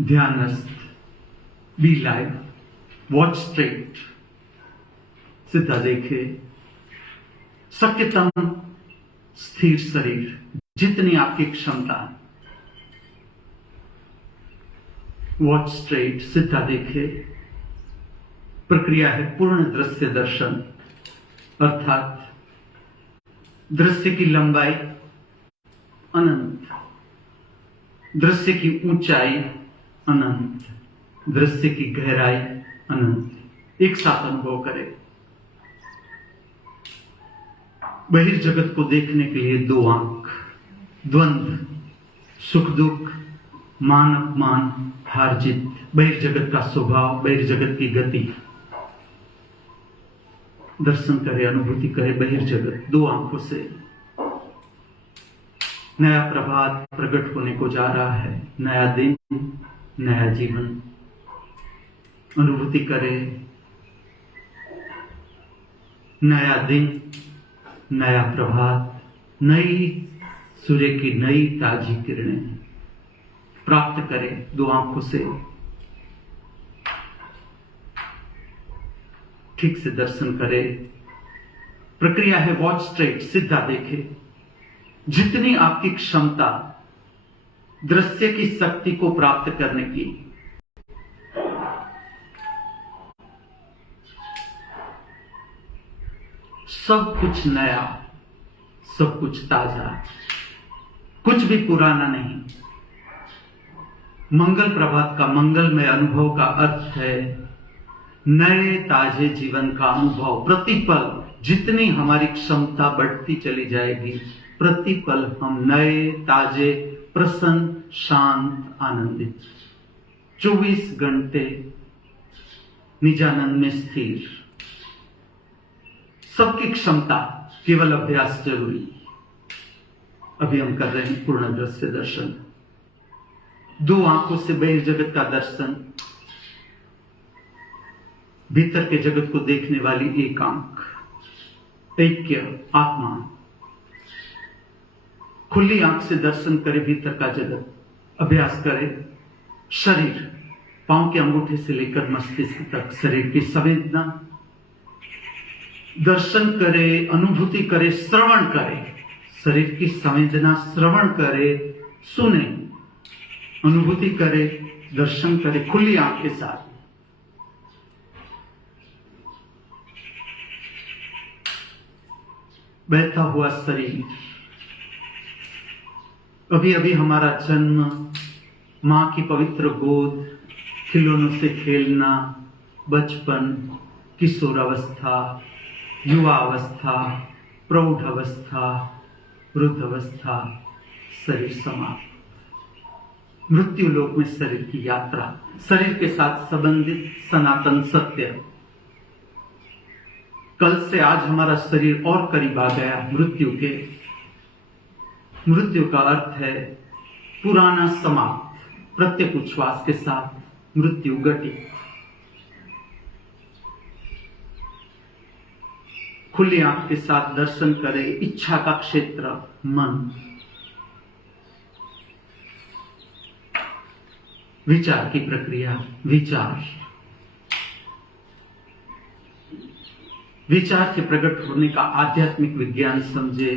ध्यानस्थ, B live, watch straight, सीधा देखे, शक्यतम स्थिर शरीर, जितनी आपकी क्षमता। वॉच स्ट्रेट, सीधा देखे। प्रक्रिया है पूर्ण दृश्य दर्शन, अर्थात दृश्य की लंबाई अनंत, दृश्य की ऊंचाई अनंत, दृश्य की गहराई अनंत एक साथ अनुभव करें। बहिर्जगत को देखने के लिए दो आंख, द्वंद्व, सुख दुख, मान अपमान, हार जीत, बहिर्जगत का स्वभाव, बहिर्जगत की गति दर्शन करे, अनुभूति करे। बहिर्जगत दो आंखों से। नया प्रभात प्रकट होने को जा रहा है, नया दिन, नया जीवन। अनुभूति करे, नया दिन, नया प्रभात, नई सूर्य की नई ताजी किरणें प्राप्त करे दो आंखों से। ठीक से दर्शन करे। प्रक्रिया है वॉच स्ट्रेट, सीधा देखे। जितनी आपकी क्षमता दृश्य की शक्ति को प्राप्त करने की, सब कुछ नया, सब कुछ ताजा, कुछ भी पुराना नहीं। मंगल प्रभात का मंगलमय अनुभव का अर्थ है नए ताजे जीवन का अनुभव। प्रतिपल जितनी हमारी क्षमता बढ़ती चली जाएगी, प्रतिपल हम नए ताजे, प्रसन्न, शांत, आनंदित, 24 घंटे निजानंद में स्थिर। सबकी क्षमता, केवल अभ्यास जरूरी। अभी हम कर रहे हैं पूर्ण दृश्य दर्शन। दो आंखों से बहिर्जगत का दर्शन, भीतर के जगत को देखने वाली एक आंख, ऐक्य, आत्मा। खुली आंख से दर्शन करे भीतर का जगत, अभ्यास करे। शरीर, पांव के अंगूठे से लेकर मस्तिष्क तक शरीर की संवेदना दर्शन करे, अनुभूति करे, श्रवण करे। शरीर की संवेदना श्रवण करे, सुने, अनुभूति करे, दर्शन करे खुली आंख के साथ। बहता हुआ शरीर। अभी अभी हमारा जन्म, मां की पवित्र गोद, खिलौनों से खेलना, बचपन, किशोरावस्था, युवा अवस्था, प्रौढ़ अवस्था, वृद्ध अवस्था, शरीर समाप्त। मृत्यु लोक में शरीर की यात्रा, शरीर के साथ संबंधित सनातन सत्य। कल से आज हमारा शरीर और करीब आ गया मृत्यु के। मृत्यु का अर्थ है पुराना समाप्त। प्रत्येक उच्छ्वास के साथ मृत्यु घटित। खुली आंख के साथ दर्शन करें इच्छा का क्षेत्र, मन। विचार की प्रक्रिया, विचार के प्रकट होने का आध्यात्मिक विज्ञान समझे।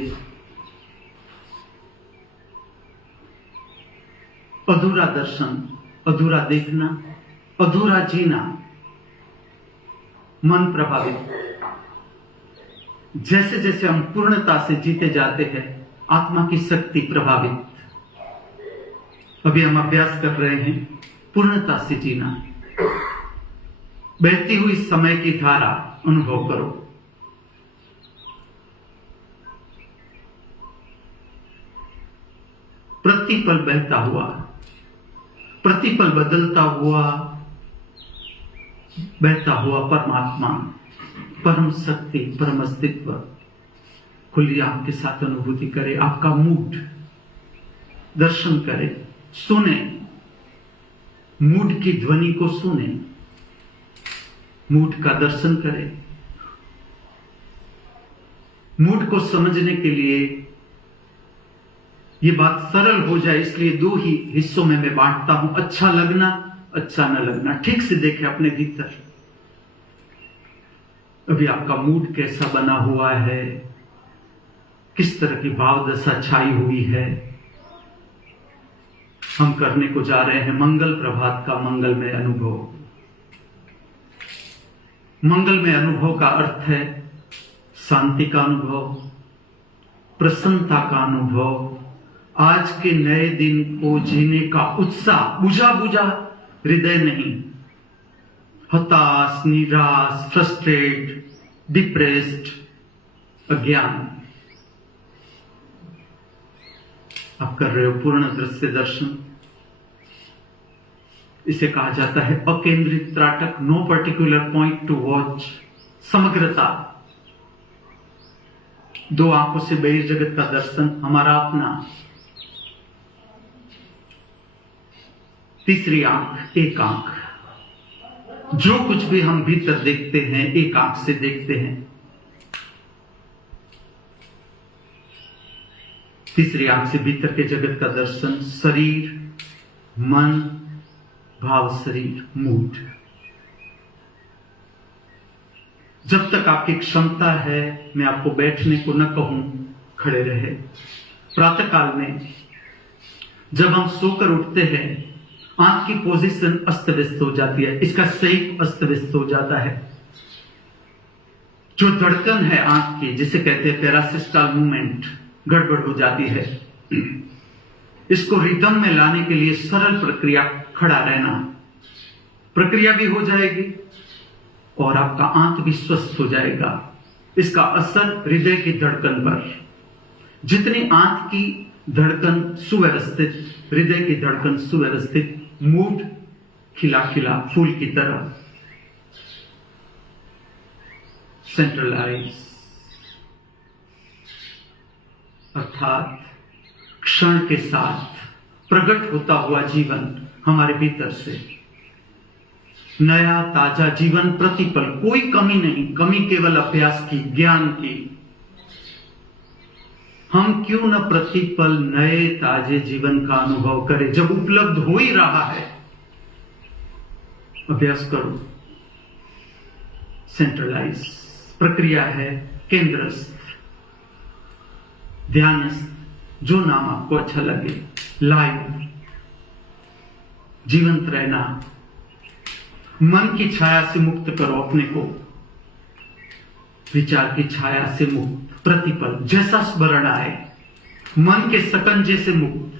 अधूरा दर्शन, अधूरा देखना, अधूरा जीना, मन प्रभावित। जैसे जैसे हम पूर्णता से जीते जाते हैं, आत्मा की शक्ति प्रभावित। अभी हम अभ्यास कर रहे हैं पूर्णता से जीना। बहती हुई समय की धारा अनुभव करो। प्रतिपल बहता हुआ, प्रतिपल बदलता हुआ, बहता हुआ परमात्मा, परम शक्ति, परम अस्तित्व। खुली आंख के साथ अनुभूति करे। आपका मूड दर्शन करे, सुने, मूड की ध्वनि को सुने, मूड का दर्शन करे। मूड को समझने के लिए ये बात सरल हो जाए इसलिए 2 ही हिस्सों में मैं बांटता हूं, अच्छा लगना, अच्छा न लगना। ठीक से देखें अपने भीतर, अभी आपका मूड कैसा बना हुआ है, किस तरह की भाव दशा छाई हुई है। हम करने को जा रहे हैं मंगल प्रभात का मंगलमय अनुभव। मंगलमय अनुभव का अर्थ है शांति का अनुभव, प्रसन्नता का अनुभव, आज के नए दिन को जीने का उत्साह, बुझा बुझा हृदय नहीं, हताश, निराश, फ्रस्ट्रेट, डिप्रेस्ड, अज्ञान। आप कर रहे हो पूर्ण दृश्य दर्शन। इसे कहा जाता है अकेंद्रित त्राटक, no particular point to watch, समग्रता। 2 आंखों से बहिर्जगत का दर्शन, हमारा अपना। तीसरी आंख, एक आंख। जो कुछ भी हम भीतर देखते हैं एक आंख से देखते हैं। तीसरी आंख से भीतर के जगत का दर्शन, शरीर, मन, भाव, शरीर, मूड। जब तक आपकी क्षमता है, मैं आपको बैठने को न कहूं, खड़े रहे। प्रातः काल में जब हम सोकर उठते हैं, आंख की पोजीशन अस्त व्यस्त हो जाती है, इसका शेप अस्त व्यस्त हो जाता है। जो धड़कन है आंख की, जिसे कहते हैं पैरासिस्टल मूवमेंट, गड़बड़ हो जाती है। इसको रिदम में लाने के लिए सरल प्रक्रिया, खड़ा रहना, प्रक्रिया भी हो जाएगी और आपका आंत भी स्वस्थ हो जाएगा। इसका असर हृदय की धड़कन पर, जितनी आंत की धड़कन सुव्यवस्थित, हृदय की धड़कन सुव्यवस्थित, मूड खिला खिला फूल की तरह। सेंट्रलाइज अर्थात क्षण के साथ प्रकट होता हुआ जीवन हमारे भीतर से, नया ताजा जीवन प्रतिपल, कोई कमी नहीं, कमी केवल अभ्यास की, ज्ञान की। हम क्यों न प्रतिपल नए ताजे जीवन का अनुभव करें जब उपलब्ध हो ही रहा है। अभ्यास करो। सेंट्रलाइज प्रक्रिया है केंद्रस्थ, ध्यानस्थ, जो नाम आपको अच्छा लगे। लाइव, जीवंत रहना। मन की छाया से मुक्त करो अपने को, विचार की छाया से मुक्त, प्रतिपल जैसा स्मरण आए, मन के सकंजे से मुक्त,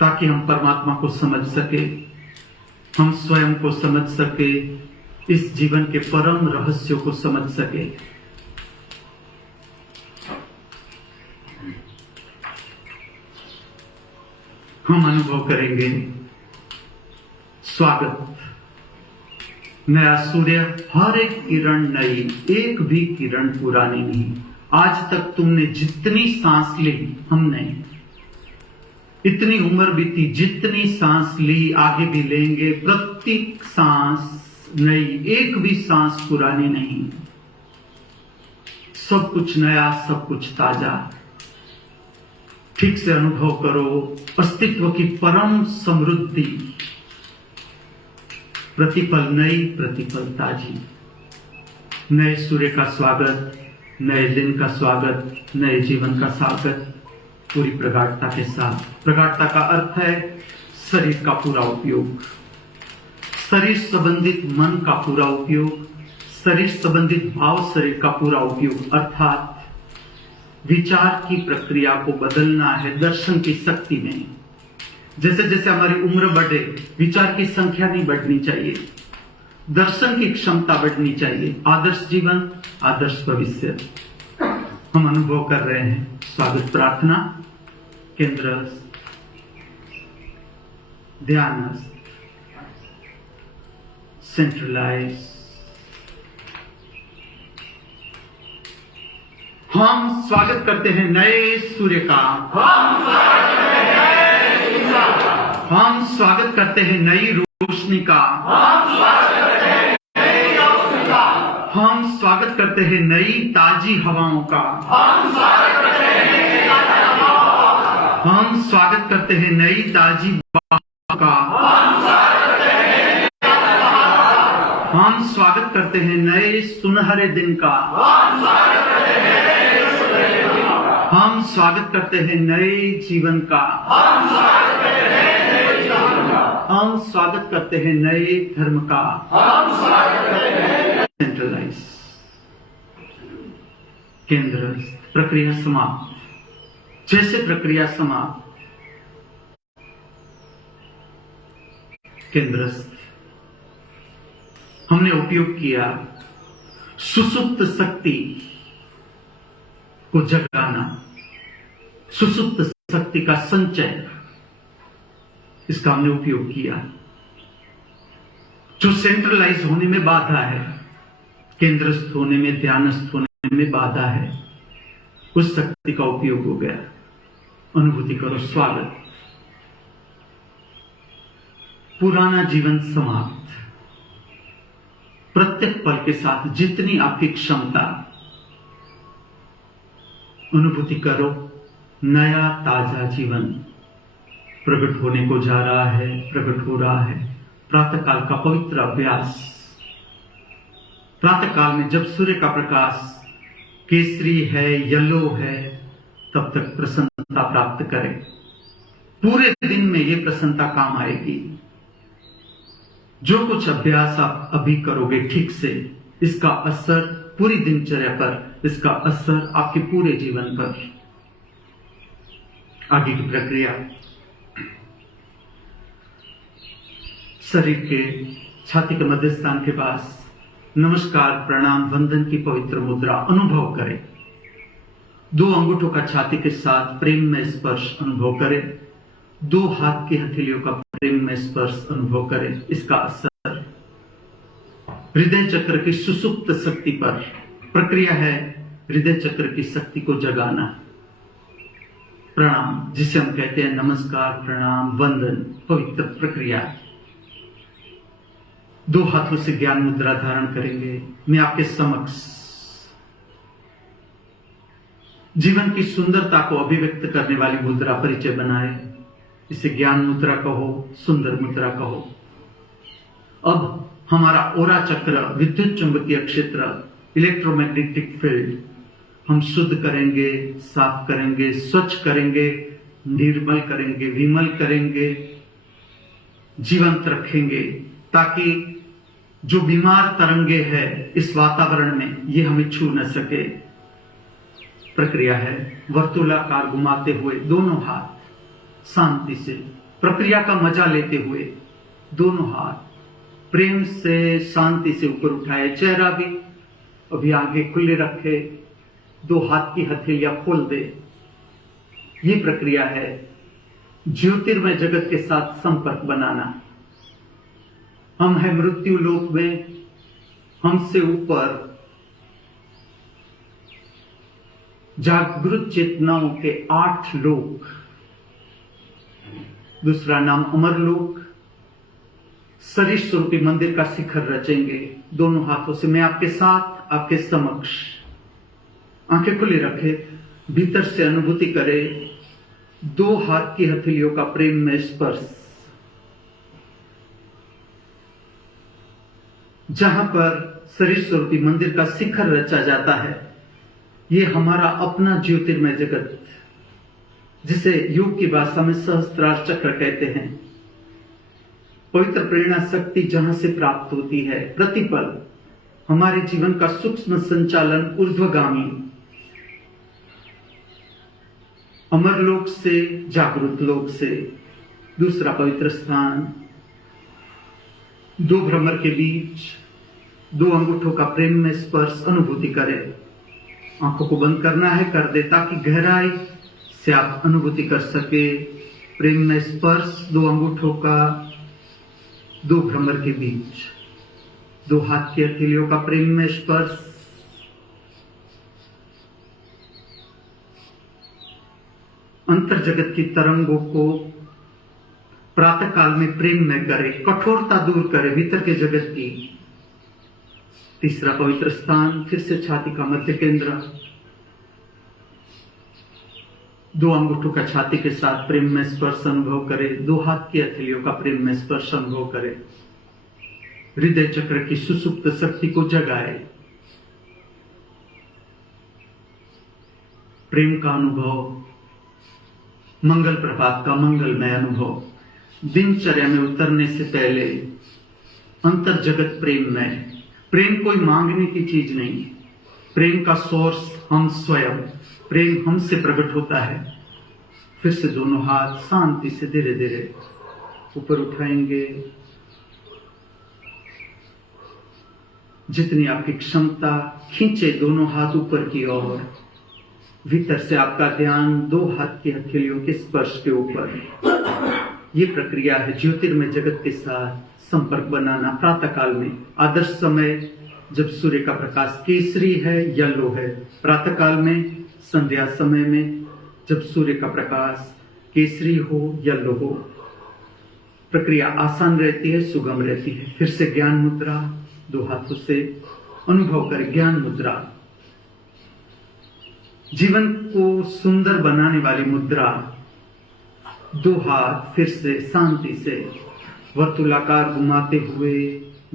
ताकि हम परमात्मा को समझ सके, हम स्वयं को समझ सके, इस जीवन के परम रहस्यों को समझ सके। हम अनुभव करेंगे स्वागत, नया सूर्य, हर एक किरण नई, एक भी किरण पुरानी नहीं। आज तक तुमने जितनी सांस ली, हमने इतनी उम्र बीती, जितनी सांस ली, आगे भी लेंगे, प्रत्येक सांस नई, एक भी सांस पुरानी नहीं। सब कुछ नया, सब कुछ ताजा। ठीक से अनुभव करो अस्तित्व की परम समृद्धि। प्रतिपल नई, प्रतिपल ताजी। नए सूर्य का स्वागत, नए दिन का स्वागत, नए जीवन का स्वागत, पूरी प्रगाढ़ता के साथ। प्रगाढ़ता का अर्थ है शरीर का पूरा उपयोग, शरीर संबंधित मन का पूरा उपयोग, शरीर संबंधित भाव, शरीर का पूरा उपयोग। अर्थात विचार की प्रक्रिया को बदलना है दर्शन की शक्ति में। जैसे जैसे हमारी उम्र बढ़े, विचार की संख्या नहीं बढ़नी चाहिए, दर्शन की क्षमता बढ़नी चाहिए। आदर्श जीवन, आदर्श भविष्य हम अनुभव कर रहे हैं। स्वागत प्रार्थना, केंद्र, ध्यान, सेंट्रलाइज। हम स्वागत करते हैं नए सूर्य का, हम स्वागत करते हैं नई रोशनी का, हम स्वागत करते हैं नई ताजी हवाओं का, हम स्वागत करते हैं नई ताजी बहार का। हम स्वागत करते हैं नए सुनहरे दिन का। हम स्वागत करते हैं नए जीवन का। हम स्वागत करते हैं नए धर्म का। सेंट्रलाइज, केंद्र, प्रक्रिया समाप्त। जैसे प्रक्रिया समाप्त, केंद्रस्थ, हमने उपयोग किया सुसुप्त शक्ति को जगाना, सुसुप्त शक्ति का संचय, इसका हमने उपयोग किया। जो सेंट्रलाइज होने में बाधा है, केंद्रस्थ होने में, ध्यानस्थ होने में बाधा है, उस शक्ति का उपयोग हो गया। अनुभूति करो, स्वागत। पुराना जीवन समाप्त। प्रत्येक पल के साथ जितनी आपकी क्षमता, अनुभूति करो, नया ताजा जीवन प्रकट होने को जा रहा है, प्रकट हो रहा है। प्रातःकाल का पवित्र अभ्यास। प्रातःकाल में जब सूर्य का प्रकाश केसरी है, येलो है, तब तक प्रसन्नता प्राप्त करें। पूरे दिन में ये प्रसन्नता काम आएगी। जो कुछ अभ्यास आप अभी करोगे ठीक से, इसका असर पूरी दिनचर्या पर, इसका असर आपके पूरे जीवन पर। आगे की प्रक्रिया, शरीर के छाती के मध्य स्थान के पास नमस्कार, प्रणाम, वंदन की पवित्र मुद्रा अनुभव करें। 2 अंगूठों का छाती के साथ प्रेम में स्पर्श अनुभव करें। 2 हाथ की हथेलियों का प्रेम में स्पर्श अनुभव करें। इसका असर हृदय चक्र की सुसुप्त शक्ति पर। प्रक्रिया है हृदय चक्र की शक्ति को जगाना। प्रणाम, जिसे हम कहते हैं नमस्कार, प्रणाम, वंदन, पवित्र प्रक्रिया। 2 हाथों से ज्ञान मुद्रा धारण करेंगे। मैं आपके समक्ष जीवन की सुंदरता को अभिव्यक्त करने वाली मुद्रा परिचय बनाए। इसे ज्ञान मुद्रा कहो, सुंदर मुद्रा कहो। अब हमारा ओरा चक्र, विद्युत चुंबकीय क्षेत्र, इलेक्ट्रोमैग्नेटिक फील्ड हम शुद्ध करेंगे, साफ करेंगे, स्वच्छ करेंगे, निर्मल करेंगे, विमल करेंगे, जीवंत रखेंगे, ताकि जो बीमार तरंगे है इस वातावरण में, ये हमें छू न सके। प्रक्रिया है वर्तुलाकार घुमाते हुए दोनों हाथ शांति से, प्रक्रिया का मजा लेते हुए दोनों हाथ प्रेम से, शांति से ऊपर उठाए। चेहरा भी अभी आगे खुले रखे। 2 हाथ की हथेलियां खोल दे। ये प्रक्रिया है ज्योतिर्मय जगत के साथ संपर्क बनाना। हम हैं मृत्यु लोक में, हमसे ऊपर जागृत चेतनाओं के 8 लोक। दूसरा नाम अमर लोक। शरीर स्वरूपी मंदिर का शिखर रचेंगे। दोनों हाथों से मैं आपके साथ, आपके समक्ष। आंखें खुली रखे, भीतर से अनुभूति करे 2 हाथ की हथेलियों का प्रेम में स्पर्श। जहां पर शरीर स्वरूपी मंदिर का शिखर रचा जाता है, ये हमारा अपना ज्योतिर्मय जगत, जिसे योग की भाषा में सहस्त्रार चक्र कहते हैं। पवित्र प्रेरणा शक्ति जहां से प्राप्त होती है, प्रतिपल हमारे जीवन का सूक्ष्म संचालन ऊर्ध्वगामी, अमर लोक से, जागृत लोक से। दूसरा पवित्र स्थान, 2 भ्रमर के बीच 2 अंगूठों का प्रेम में स्पर्श अनुभूति करे। आंखों को बंद करना है, कर दे, ताकि गहराई से आप अनुभूति कर सके। प्रेम में स्पर्श 2 अंगूठों का 2 भ्रमर के बीच, 2 हाथ की हथेलियों का प्रेम में स्पर्श। अंतर जगत की तरंगों को प्रातःकाल में प्रेम में करे, कठोरता दूर करे भीतर के जगत की। तीसरा पवित्र स्थान, फिर से छाती का मध्य केंद्र। दो अंगूठों का छाती के साथ प्रेम में स्पर्श अनुभव करे, दो हाथ की हथेलियों का प्रेम में स्पर्श अनुभव करे, हृदय चक्र की सुसुप्त शक्ति को जगाए, प्रेम का अनुभव, मंगल प्रभात का मंगलमय अनुभव, दिनचर्या में उतरने से पहले अंतर जगत प्रेम में। प्रेम कोई मांगने की चीज नहीं, प्रेम का सोर्स हम स्वयं, प्रेम हमसे प्रकट होता है। फिर से दोनों हाथ शांति से धीरे धीरे ऊपर उठाएंगे, जितनी आपकी क्षमता, खींचे दोनों हाथ ऊपर की ओर। भीतर से आपका ध्यान दो हाथ की हथेलियों के स्पर्श के ऊपर। ये प्रक्रिया है ज्योतिर्मय जगत के साथ संपर्क बनाना। प्रातः काल में आदर्श समय जब सूर्य का प्रकाश केसरी है, येलो है। प्रातः काल में, संध्या समय में जब सूर्य का प्रकाश केसरी हो, येलो हो। प्रक्रिया आसान रहती है, सुगम रहती है। फिर से ज्ञान मुद्रा, दो हाथों से अनुभव करें ज्ञान मुद्रा, जीवन को सुंदर बनाने वाली मुद्रा। दो हाथ फिर से शांति से वर्तुलाकार घुमाते हुए,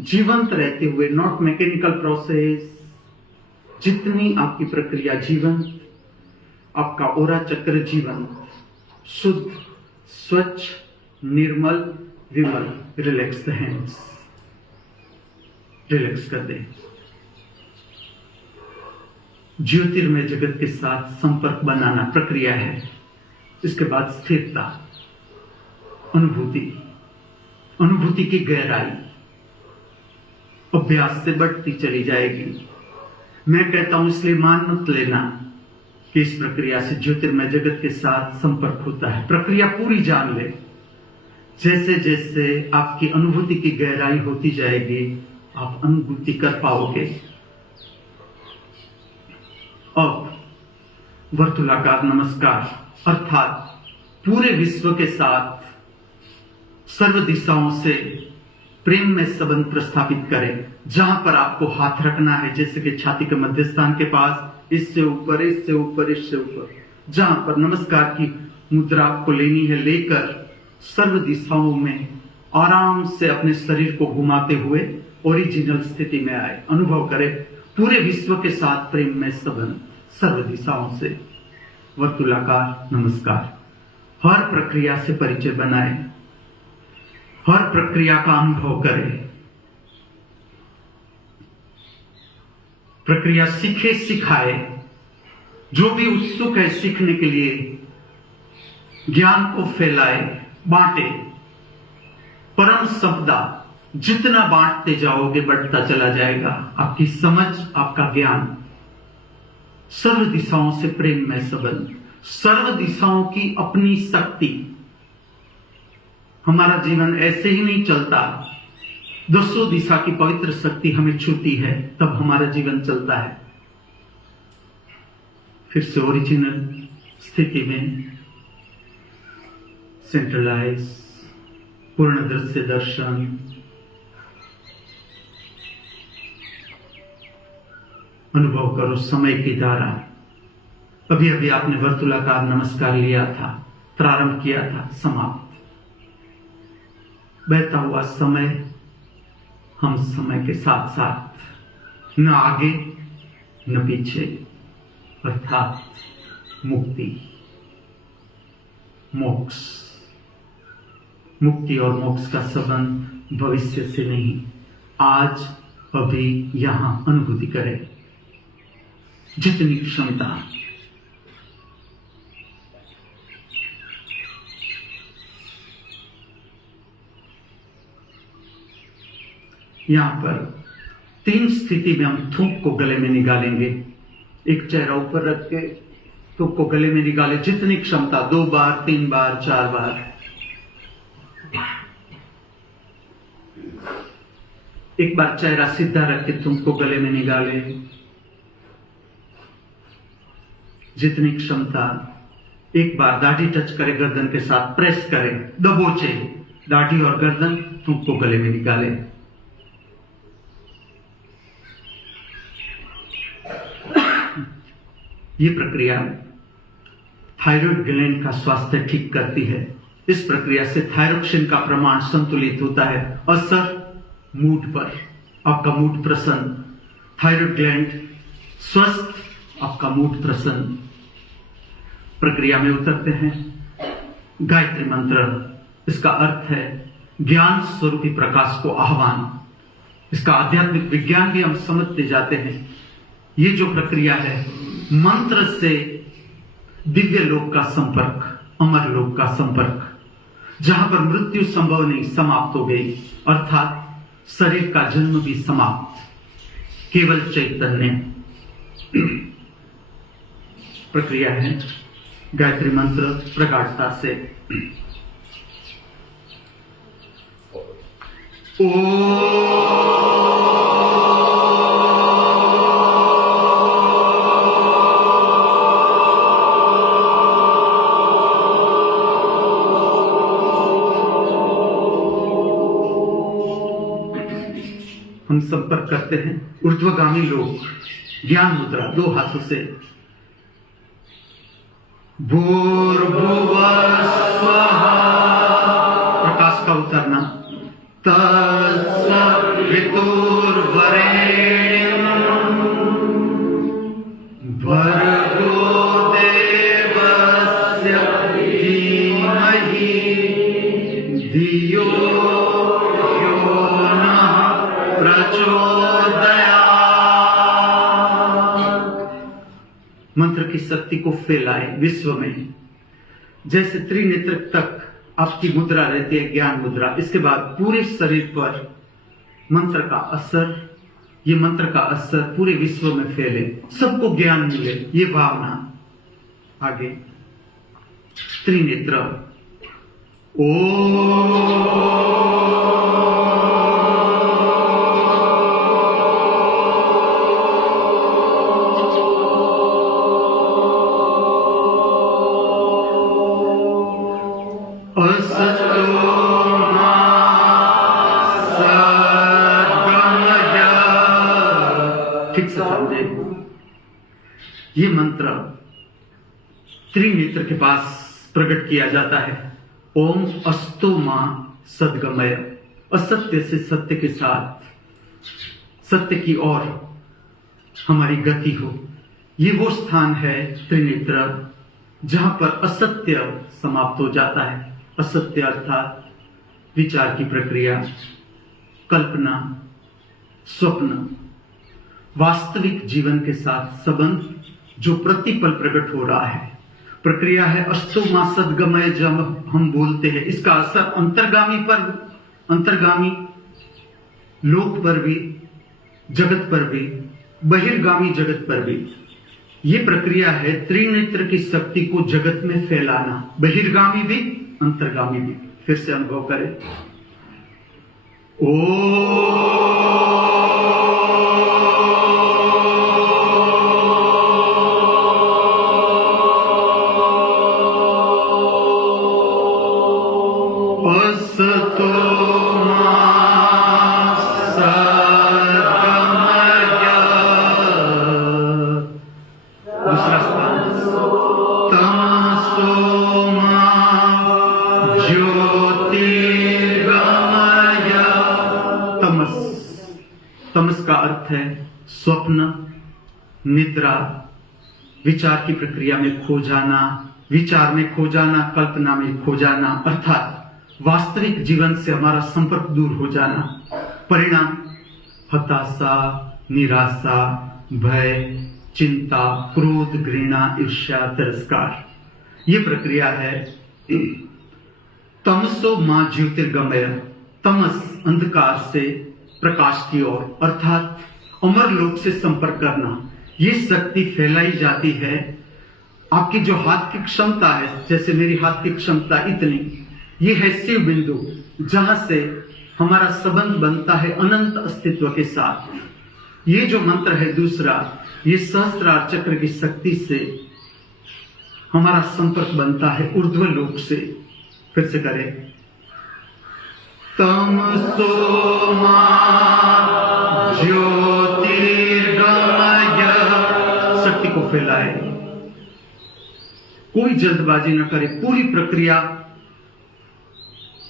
जीवंत रहते हुए, नॉट मैकेनिकल प्रोसेस। जितनी आपकी प्रक्रिया जीवंत, आपका ओरा चक्र जीवंत, शुद्ध, स्वच्छ, निर्मल, विमल। रिलैक्स द हैंड्स, रिलैक्स कर दें। ज्योतिर्मय जगत के साथ संपर्क बनाना प्रक्रिया है। इसके बाद स्थिरता, अनुभूति, अनुभूति की गहराई अभ्यास से बढ़ती चली जाएगी। मैं कहता हूं इसलिए मान मत लेना कि इस प्रक्रिया से ज्योतिर्मय जगत के साथ संपर्क होता है। प्रक्रिया पूरी जान ले। जैसे जैसे आपकी अनुभूति की गहराई होती जाएगी, आप अनुभूति कर पाओगे। अब वर्तुलाकार नमस्कार, अर्थात पूरे विश्व के साथ सर्व दिशाओं से प्रेम में संबंध प्रस्थापित करें। जहां पर आपको हाथ रखना है, जैसे कि छाती के मध्य स्थान के पास, इससे ऊपर, इससे ऊपर, इससे ऊपर, जहां पर नमस्कार की मुद्रा आपको लेनी है, लेकर सर्व दिशाओं में आराम से अपने शरीर को घुमाते हुए ओरिजिनल स्थिति में आए। अनुभव करें पूरे विश्व के साथ प्रेम में संबंध, सर्व दिशाओं से। वर्तुलाकार नमस्कार। हर प्रक्रिया से परिचय बनाए, हर प्रक्रिया का अनुभव करें। प्रक्रिया सीखे, सिखाए। जो भी उत्सुक है सीखने के लिए, ज्ञान को फैलाए, बांटे। परम सपदा जितना बांटते जाओगे बढ़ता चला जाएगा। आपकी समझ, आपका ज्ञान। सर्व दिशाओं से प्रेम में संबंध, सर्व दिशाओं की अपनी शक्ति। हमारा जीवन ऐसे ही नहीं चलता। दसों दिशा की पवित्र शक्ति हमें छूती है, तब हमारा जीवन चलता है। फिर से ओरिजिनल स्थिति में सेंट्रलाइज, पूर्ण दृश्य दर्शन। अनुभव करो समय की धारा। अभी अभी आपने वर्तुलाकार नमस्कार लिया था, प्रारंभ किया था, समाप्त। बहता हुआ समय, हम समय के साथ साथ, न आगे न पीछे, अर्थात मुक्ति, मोक्ष। मुक्ति और मोक्ष का संबंध भविष्य से नहीं, आज, अभी, यहां अनुभूति करें। जितनी क्षमता। यहां पर 3 स्थिति में हम थूक को गले में निकालेंगे। एक चेहरा ऊपर रख के थूक को गले में निकाले, जितनी क्षमता। 2 बार, 3 बार, 4 बार। एक बार चेहरा सीधा रख के थूक को गले में निकाले, जितनी क्षमता। एक बार दाढ़ी टच करे, गर्दन के साथ प्रेस करें, दबोचे दाढ़ी और गर्दन, थूक को गले में निकाले। ये प्रक्रिया थायराइड ग्लैंड का स्वास्थ्य ठीक करती है। इस प्रक्रिया से थायरोक्सिन का प्रमाण संतुलित होता है। असर मूड पर, आपका मूड प्रसन्न, थायराइड ग्लैंड स्वस्थ, आपका मूड प्रसन्न। प्रक्रिया में उतरते हैं। गायत्री मंत्र, इसका अर्थ है ज्ञान स्वरूपी प्रकाश को आह्वान। इसका आध्यात्मिक विज्ञान भी हम समझते जाते हैं। ये जो प्रक्रिया है, मंत्र से दिव्य लोक का संपर्क, अमर लोक का संपर्क, जहां पर मृत्यु संभव नहीं, समाप्त हो गई, अर्थात शरीर का जन्म भी समाप्त, केवल चैतन्य। प्रक्रिया है गायत्री मंत्र प्रगाढ़ता से। हम संपर्क करते हैं ऊर्ध्वगामी लोग, ज्ञान मुद्रा, 2 हाथों से। भूर्भुवः स्वः, प्रकाश का उतरना। तत्सवितुर्वरेण्यं भर्गो देवस्य धीमहि धियो यो नः प्रचोदयात्। मंत्र की शक्ति को फैलाए विश्व में। जैसे त्रिनेत्र तक आपकी मुद्रा रहती है, ज्ञान मुद्रा, इसके बाद पूरे शरीर पर मंत्र का असर, ये मंत्र का असर पूरे विश्व में फैले, सबको ज्ञान मिले, ये भावना। आगे त्रिनेत्र। ठीक से समझे, ये मंत्र त्रिनेत्र के पास प्रकट किया जाता है। ओम अस्तु मां सद्गमय, असत्य से सत्य के साथ सत्य की ओर हमारी गति हो। ये वो स्थान है त्रिनेत्र जहां पर असत्य समाप्त हो जाता है। असत्य अर्थात विचार की प्रक्रिया, कल्पना, स्वप्न, वास्तविक जीवन के साथ संबंध जो प्रतिपल प्रकट हो रहा है। प्रक्रिया है अस्तु मां सद्गमय। जब हम बोलते हैं, इसका असर अंतर्गामी लोक पर भी, जगत पर भी, बहिर्गामी जगत पर भी। ये प्रक्रिया है त्रिनेत्र की शक्ति को जगत में फैलाना, बहिर्गामी भी, अंतर्गामी भी। फिर से अनुभव करें। दूसरा स्थान तमसो मां ज्योतिर्गमय। तमस, तमस का अर्थ है स्वप्न, निद्रा, विचार की प्रक्रिया में खो जाना, विचार में खो जाना, कल्पना में खो जाना, अर्थात वास्तविक जीवन से हमारा संपर्क दूर हो जाना। परिणाम हताशा, निराशा, भय, चिंता, क्रोध, घृणा, ईर्ष्या, तिरस्कार। ये प्रक्रिया है तमसो मां ज्योतिर्गमय। तमस अंधकार से प्रकाश की ओर, अर्थात अमर लोक से संपर्क करना। ये शक्ति फैलाई जाती है। आपकी जो हाथ की क्षमता है, जैसे मेरी हाथ की क्षमता इतनी, ये है शिव बिंदु, जहां से हमारा संबंध बनता है अनंत अस्तित्व के साथ। ये जो मंत्र है दूसरा, ये सहस्त्रार चक्र की शक्ति से हमारा संपर्क बनता है ऊर्ध्व लोक से। फिर से करें। तमसो मां ज्योतिर्गमय। शक्ति को फैलाए। कोई जल्दबाजी न करे, पूरी प्रक्रिया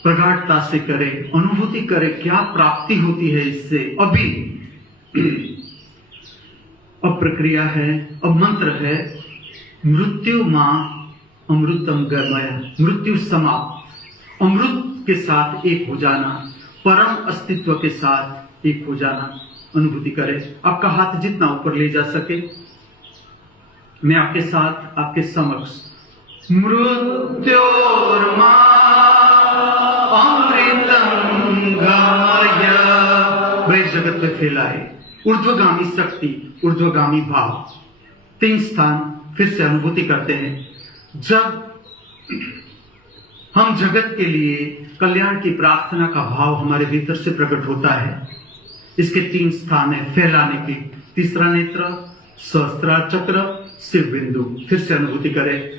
प्रगाढ़ता से करे, अनुभूति करे क्या प्राप्ति होती है इससे। अभी अब प्रक्रिया है, अब मंत्र है, मृत्यु मां अमृतम गमय, मृत्यु समाप्त, अमृत के साथ एक हो जाना, परम अस्तित्व के साथ एक हो जाना अनुभूति करे। आपका हाथ जितना ऊपर ले जा सके, मैं आपके साथ आपके समक्ष मृत्योर्मा अमृतम गमय वह जगत में फैलाए। ऊर्ध्वगामी शक्ति, ऊर्ध्वगामी भाव, 3 स्थान फिर से अनुभूति करते हैं। जब हम जगत के लिए कल्याण की प्रार्थना का भाव हमारे भीतर से प्रकट होता है, इसके 3 स्थान है फैलाने की। तीसरा नेत्र, सहस्त्रार चक्र, शिव बिंदु। फिर से अनुभूति करें।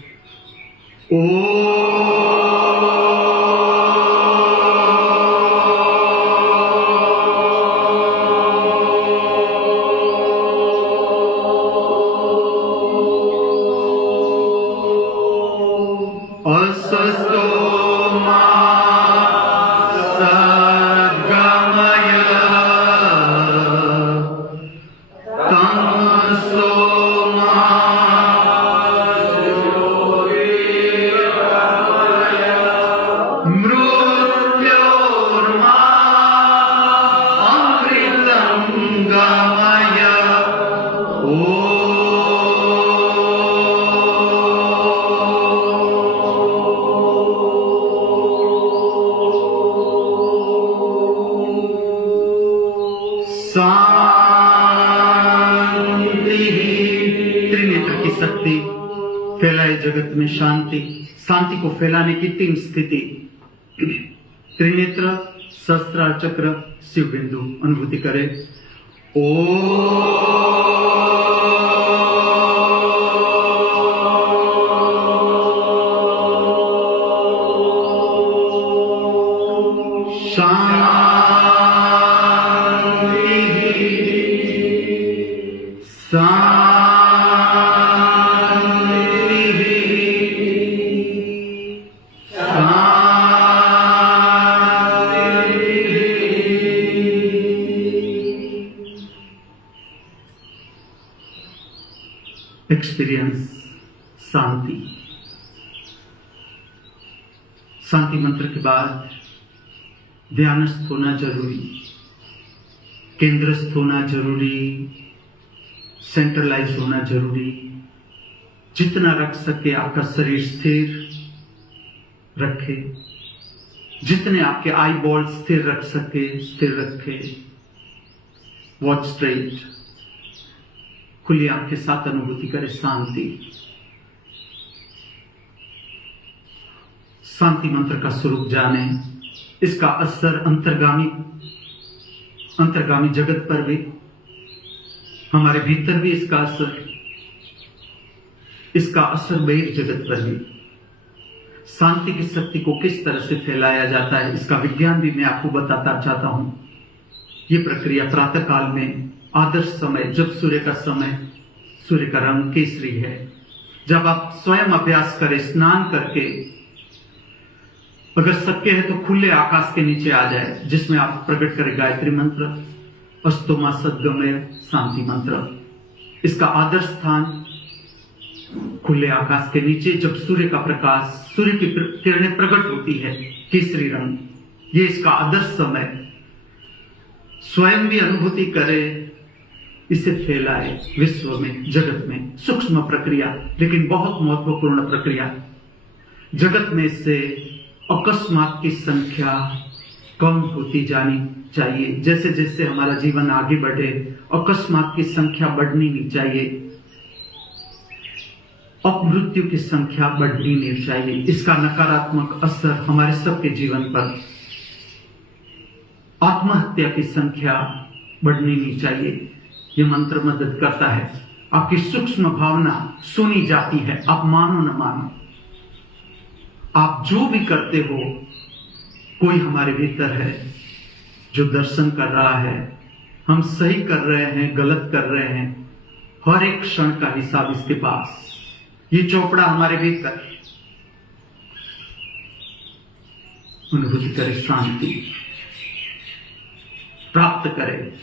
त्रिनेत्र की शक्ति फैलाए जगत में शांति, शांति को फैलाने की 3 स्थिति, त्रिनेत्र, सहस्त्रार चक्र, शिव बिंदु। अनुभूति करें। एक्सपीरियंस शांति। शांति मंत्र के बाद ध्यानस्थ होना जरूरी, केंद्रस्थ होना जरूरी, सेंट्रलाइज होना जरूरी। जितना रख सके आपका शरीर स्थिर रखे, जितने आपके आई बॉल स्थिर रख सके स्थिर रखे। वॉच स्ट्रेट, खुली आंख के साथ अनुभूति करें शांति। शांति मंत्र का स्वरूप जाने, इसका असर अंतर्गामी जगत पर भी, हमारे भीतर भी इसका असर बहिर जगत पर भी। शांति की शक्ति को किस तरह से फैलाया जाता है इसका विज्ञान भी मैं आपको बताता चाहता हूं। ये प्रक्रिया प्रातः काल में आदर्श समय, जब सूर्य का रंग केसरी है, जब आप स्वयं अभ्यास करें, स्नान करके, अगर शक्य है तो खुले आकाश के नीचे आ जाए, जिसमें आप प्रकट करें गायत्री मंत्र, अस्तोमा सद्गमय शांति मंत्र। इसका आदर्श स्थान खुले आकाश के नीचे, जब सूर्य का प्रकाश, सूर्य की किरणें प्रकट होती है केसरी रंग, ये इसका आदर्श समय। स्वयं भी अनुभूति करे, इसे फैलाए विश्व में, जगत में। सूक्ष्म प्रक्रिया लेकिन बहुत महत्वपूर्ण प्रक्रिया। जगत में से अकस्मात की संख्या कम होती जानी चाहिए। जैसे जैसे हमारा जीवन आगे बढ़े, अकस्मात की संख्या बढ़नी नहीं चाहिए, अपमृत्यु की संख्या बढ़नी नहीं चाहिए। इसका नकारात्मक असर हमारे सबके जीवन पर, आत्महत्या की संख्या बढ़नी नहीं चाहिए। ये मंत्र मदद करता है। आपकी सूक्ष्म भावना सुनी जाती है, आप मानो न मानो। आप जो भी करते हो, कोई हमारे भीतर है जो दर्शन कर रहा है। हम सही कर रहे हैं, गलत कर रहे हैं, हर एक क्षण का हिसाब इसके पास। ये चोपड़ा हमारे भीतर अनुभूति करे, शांति प्राप्त करे।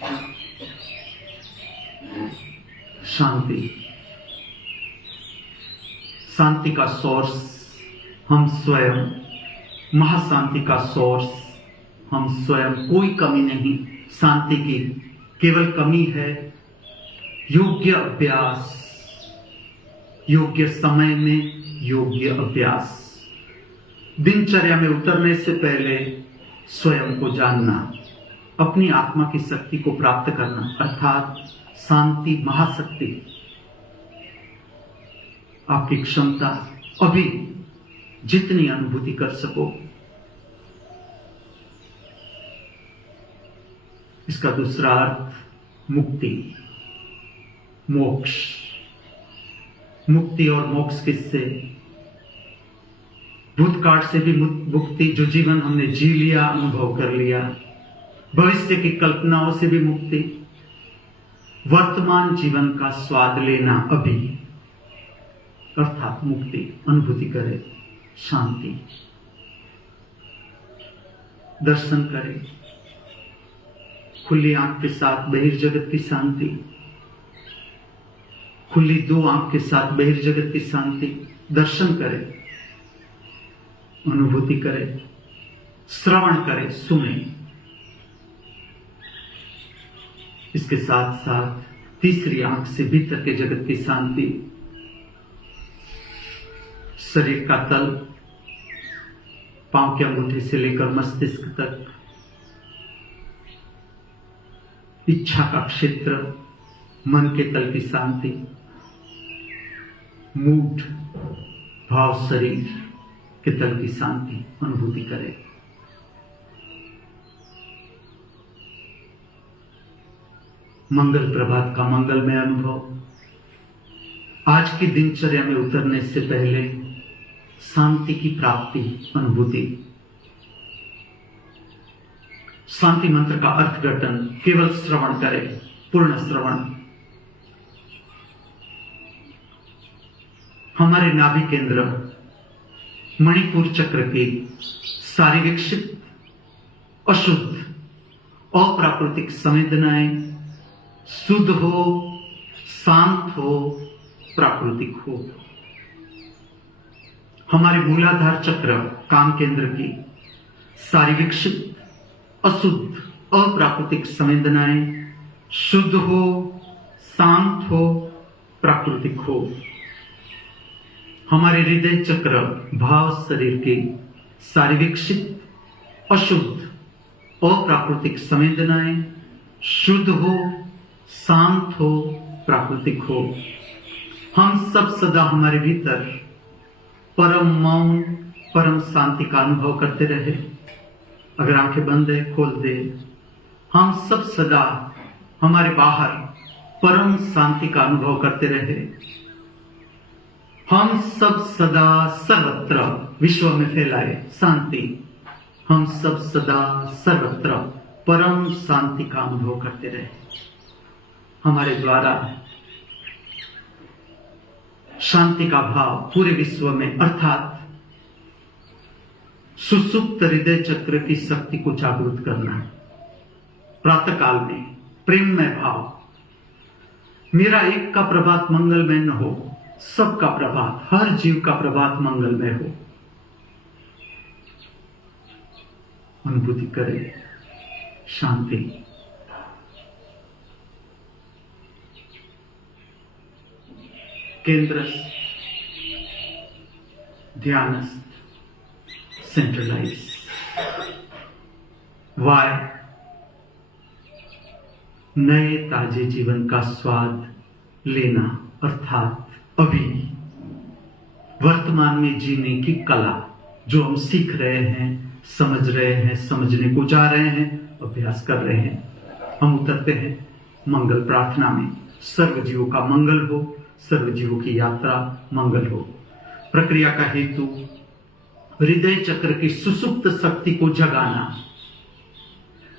शांति, शांति का सोर्स हम स्वयं, महाशांति का सोर्स हम स्वयं। कोई कमी नहीं शांति की, केवल कमी है योग्य अभ्यास, योग्य समय में योग्य अभ्यास। दिनचर्या में उतरने से पहले स्वयं को जानना, अपनी आत्मा की शक्ति को प्राप्त करना, अर्थात शांति महाशक्ति। आपकी क्षमता अभी जितनी अनुभूति कर सको। इसका दूसरा अर्थ मुक्ति, मोक्ष। मुक्ति और मोक्ष किससे? भूतकाल से भी मुक्ति, जो जीवन हमने जी लिया, अनुभव कर लिया। भविष्य की कल्पनाओं से भी मुक्ति। वर्तमान जीवन का स्वाद लेना अभी, अर्थात मुक्ति, अनुभूति करे, शांति। दर्शन करे, खुली आंख के साथ बहिर्जगत की शांति, खुली दो आंख के साथ बहिर्जगत की शांति। दर्शन करे, अनुभूति करे, श्रवण करे, सुने। इसके साथ साथ तीसरी आंख से भीतर के जगत की शांति। शरीर का तल, पांव के अंगूठे से लेकर मस्तिष्क तक, इच्छा का क्षेत्र, मन के तल की शांति। मूड, भाव शरीर के तल की शांति, अनुभूति करे। मंगल प्रभात का मंगलमय अनुभव। आज की दिनचर्या में उतरने से पहले शांति की प्राप्ति, अनुभूति। शांति मंत्र का अर्थघटन केवल श्रवण करें, पूर्ण श्रवण। हमारे नाभि केंद्र मणिपुर चक्र की सारी विकसित, अशुद्ध, अप्राकृतिक संवेदनाएं शुद्ध हो, शांत हो, प्राकृतिक हो। हमारे मूलाधार चक्र, काम केंद्र की सारी विकसित, अशुद्ध, अप्राकृतिक संवेदनाएं शुद्ध हो, शांत हो, प्राकृतिक हो। हमारे हृदय चक्र, भाव शरीर की सारी विकसित, अशुद्ध, अप्राकृतिक संवेदनाएं शुद्ध हो, शांत हो, प्राकृतिक हो। हम सब सदा हमारे भीतर परम मौन, परम शांति का अनुभव करते रहे। अगर आंखें बंद है, खोल दे। हम सब सदा हमारे बाहर परम शांति का अनुभव करते रहे। हम सब सदा सर्वत्र विश्व में फैलाए शांति। हम सब सदा सर्वत्र परम शांति का अनुभव करते रहे। हमारे द्वारा शांति का भाव पूरे विश्व में, अर्थात सुसुप्त हृदय चक्र की शक्ति को जागृत करना। प्रातः काल में प्रेममय भाव, मेरा एक का प्रभात मंगलमय न हो, सबका प्रभात, हर जीव का प्रभात मंगलमय हो। अनुभूति करें शांति। केंद्रस्थ, ध्यानस्थ, सेंट्रलाइज। वाय, नए ताजे जीवन का स्वाद लेना, अर्थात अभी वर्तमान में जीने की कला, जो हम सीख रहे हैं, समझ रहे हैं, समझने को जा रहे हैं, अभ्यास कर रहे हैं। हम उतरते हैं मंगल प्रार्थना में। सर्व जीवों का मंगल हो, सर्व जीवों की यात्रा मंगल हो। प्रक्रिया का हेतु हृदय चक्र की सुसुप्त शक्ति को जगाना।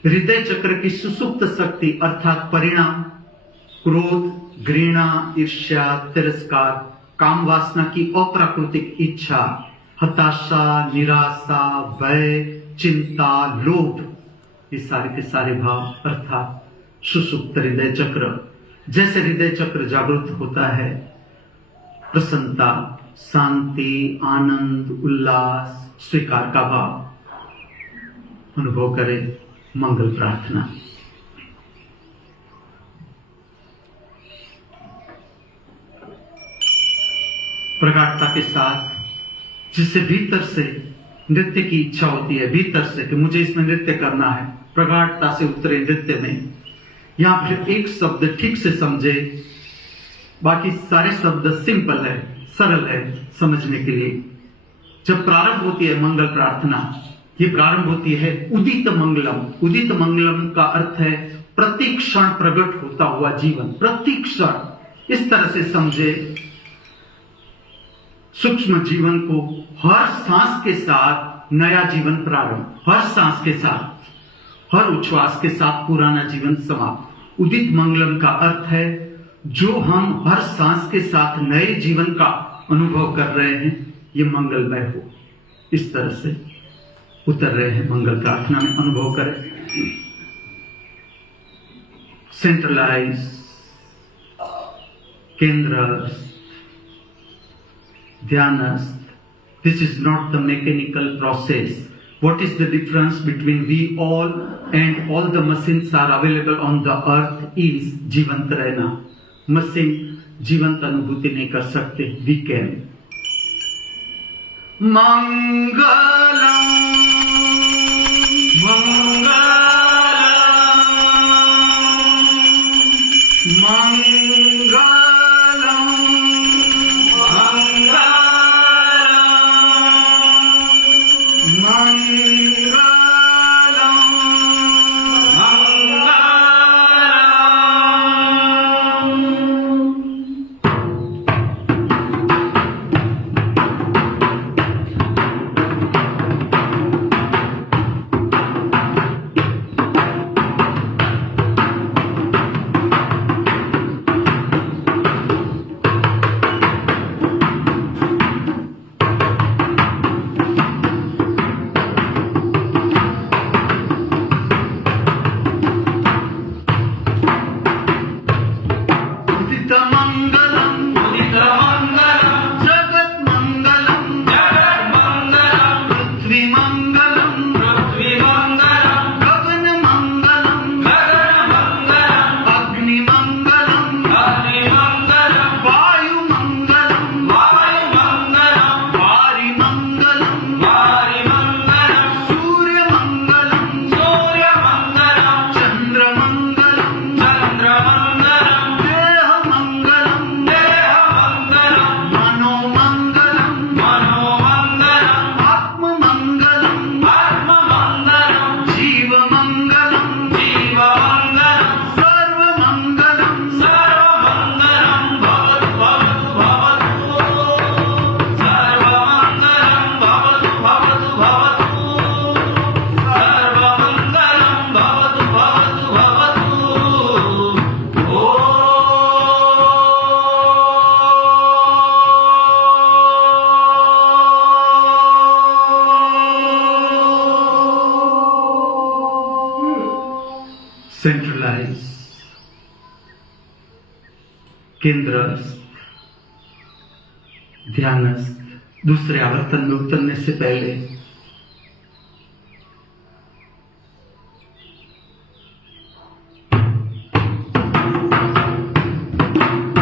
हृदय चक्र की सुसुप्त शक्ति अर्थात परिणाम, क्रोध, घृणा, ईर्ष्या, तिरस्कार, काम वासना की अप्राकृतिक इच्छा, हताशा, निराशा, भय, चिंता, लोभ, ये सारे के सारे भाव अर्थात सुषुप्त हृदय चक्र। जैसे हृदय चक्र जागृत होता है, प्रसन्नता, शांति, आनंद, उल्लास, स्वीकार का भाव अनुभव करें। मंगल प्रार्थना। प्रगाढ़ता के साथ, जिससे भीतर से नृत्य की इच्छा होती है, भीतर से कि मुझे इसमें नृत्य करना है, प्रगाढ़ता से उतरे नृत्य में। यहां फिर एक शब्द ठीक से समझे, बाकी सारे शब्द सिंपल है, सरल है समझने के लिए। जब प्रारंभ होती है मंगल प्रार्थना, ये प्रारंभ होती है उदित मंगलम। उदित मंगलम का अर्थ है प्रति क्षण प्रकट होता हुआ जीवन, प्रति क्षण। इस तरह से समझे सूक्ष्म जीवन को, हर सांस के साथ नया जीवन प्रारंभ, हर सांस के साथ, हर उच्छ्वास के साथ पुराना जीवन समाप्त। उदित मंगलम का अर्थ है जो हम हर सांस के साथ नए जीवन का अनुभव कर रहे हैं, ये मंगलमय हो। इस तरह से उतर रहे हैं मंगल प्रार्थना में, अनुभव करें। सेंट्रलाइज, केंद्र, ध्यानस्थ. This is not the mechanical process. What is the difference between we all and all the machines are available on the earth is जीवंत रहना. मशीन जीवंत अनुभूति नहीं कर सकते. We can. मंगलम मंगलम मंगलम सेंट्रलाइज, केंद्रस्थ, ध्यानस्थ. दूसरे आवर्तन में उतरने से पहले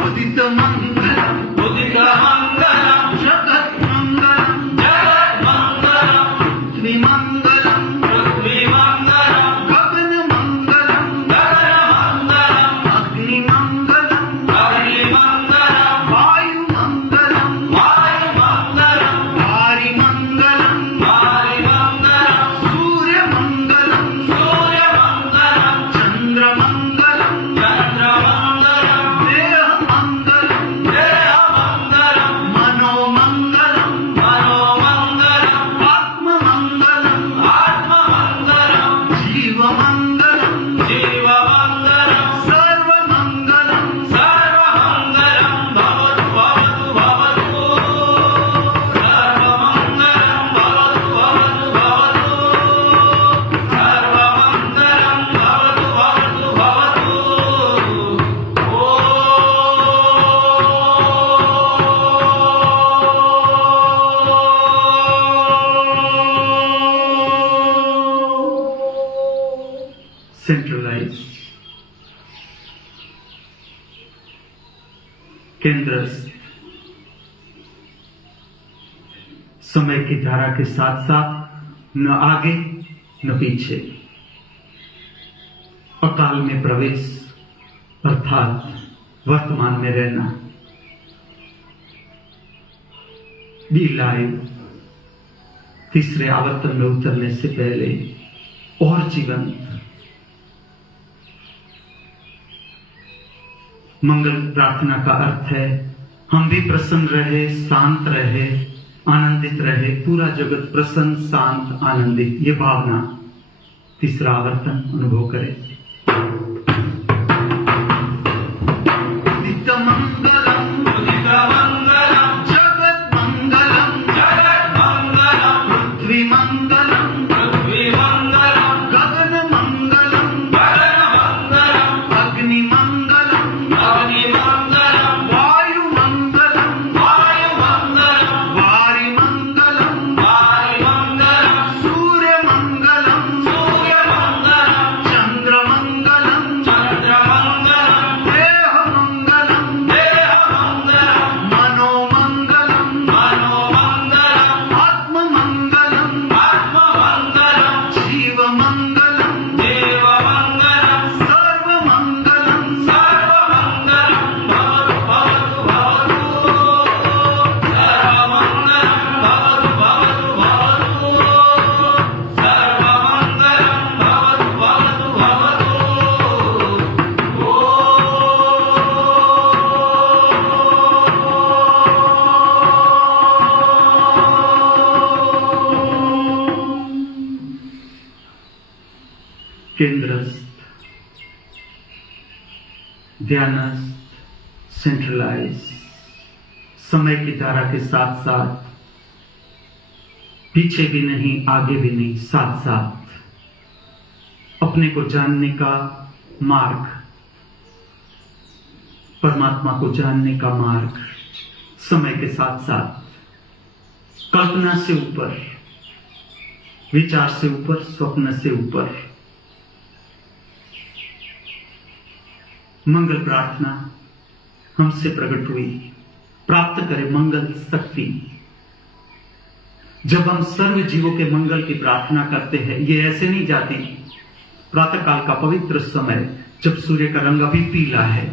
उदित मंगलम उदित मंगलम जगत मंगलम जगत मंगलम पृथ्वी मंगलम पृथ्वी मंगलम गगन मंगलम गगन मंगलम अग्नि मंगलम अग्नि मंगलम वायु मंगलम वायु मंगलम वारि मंगलम वारि मंगलम सूर्य मंगलम सूर्य मंगलम चंद्र मंगलम चंद्र मंगलम देह मंगलम सेंट्रलाइज, केंद्रस्थ, समय की धारा के साथ साथ न आगे न पीछे, अकाल में प्रवेश अर्थात वर्तमान में रहना, बी लाइव, तीसरे आवर्तन में उतरने से पहले और जीवंत। मंगल प्रार्थना का अर्थ है हम भी प्रसन्न रहे, शांत रहे, आनंदित रहे, पूरा जगत प्रसन्न, शांत, आनंदित, ये भावना तीसरा आवर्तन अनुभव करें। नित्य मंगलम, नित्य मंगलम, जगत मंगलम, जगत मंगलम, पृथ्वी मंगलम, पृथ्वी मंगलम, गगन मंगलम, गगन मंगलम, अग्नि मंगलम, अग्नि मंगलम, वायु मंगलम, वायु मंगलम, वारि मंगलम, वारि मंगलम, सूर्य मंगलम, सूर्य मंगलम, चंद्र मंगलम, चंद्र मंगलम, देह मंगलम, देह मंगलम, मनो मंगलम, मनो मंगलम, आत्म मंगलम, आत्म मंगलम, जीव मंगलम, देव मंगलम, सर्व मंगलम, सर्व मंगलम, भवतु भवतु भवतु, सर्व मंगलम, भवतु भवतु भवतु, सर्व मंगलम, भवतु भवतु भवतु। केंद्रस्थ, ध्यानस्थ, सेंट्रलाइज, समय की धारा के साथ साथ पीछे भी नहीं, आगे भी नहीं, साथ साथ अपने को जानने का मार्ग, परमात्मा को जानने का मार्ग, समय के साथ साथ कल्पना से ऊपर, विचार से ऊपर, स्वप्न से ऊपर। मंगल प्रार्थना हमसे प्रकट हुई, प्राप्त करें मंगल शक्ति। जब हम सर्व जीवों के मंगल की प्रार्थना करते हैं, ये ऐसे नहीं जाती। प्रातःकाल का पवित्र समय जब सूर्य का रंग अभी पीला है,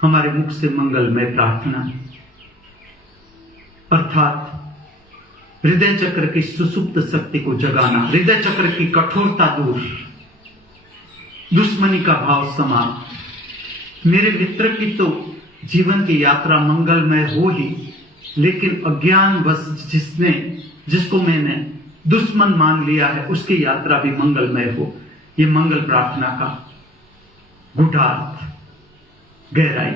हमारे मुख से मंगलमय प्रार्थना, अर्थात हृदय चक्र की सुसुप्त शक्ति को जगाना, हृदय चक्र की कठोरता दूर, दुश्मनी का भाव समाप्त। मेरे मित्र की तो जीवन की यात्रा मंगलमय हो ही, लेकिन अज्ञानवश जिसको मैंने दुश्मन मान लिया है, उसकी यात्रा भी मंगलमय हो। ये मंगल प्रार्थना का गूढ़ार्थ, गहराई।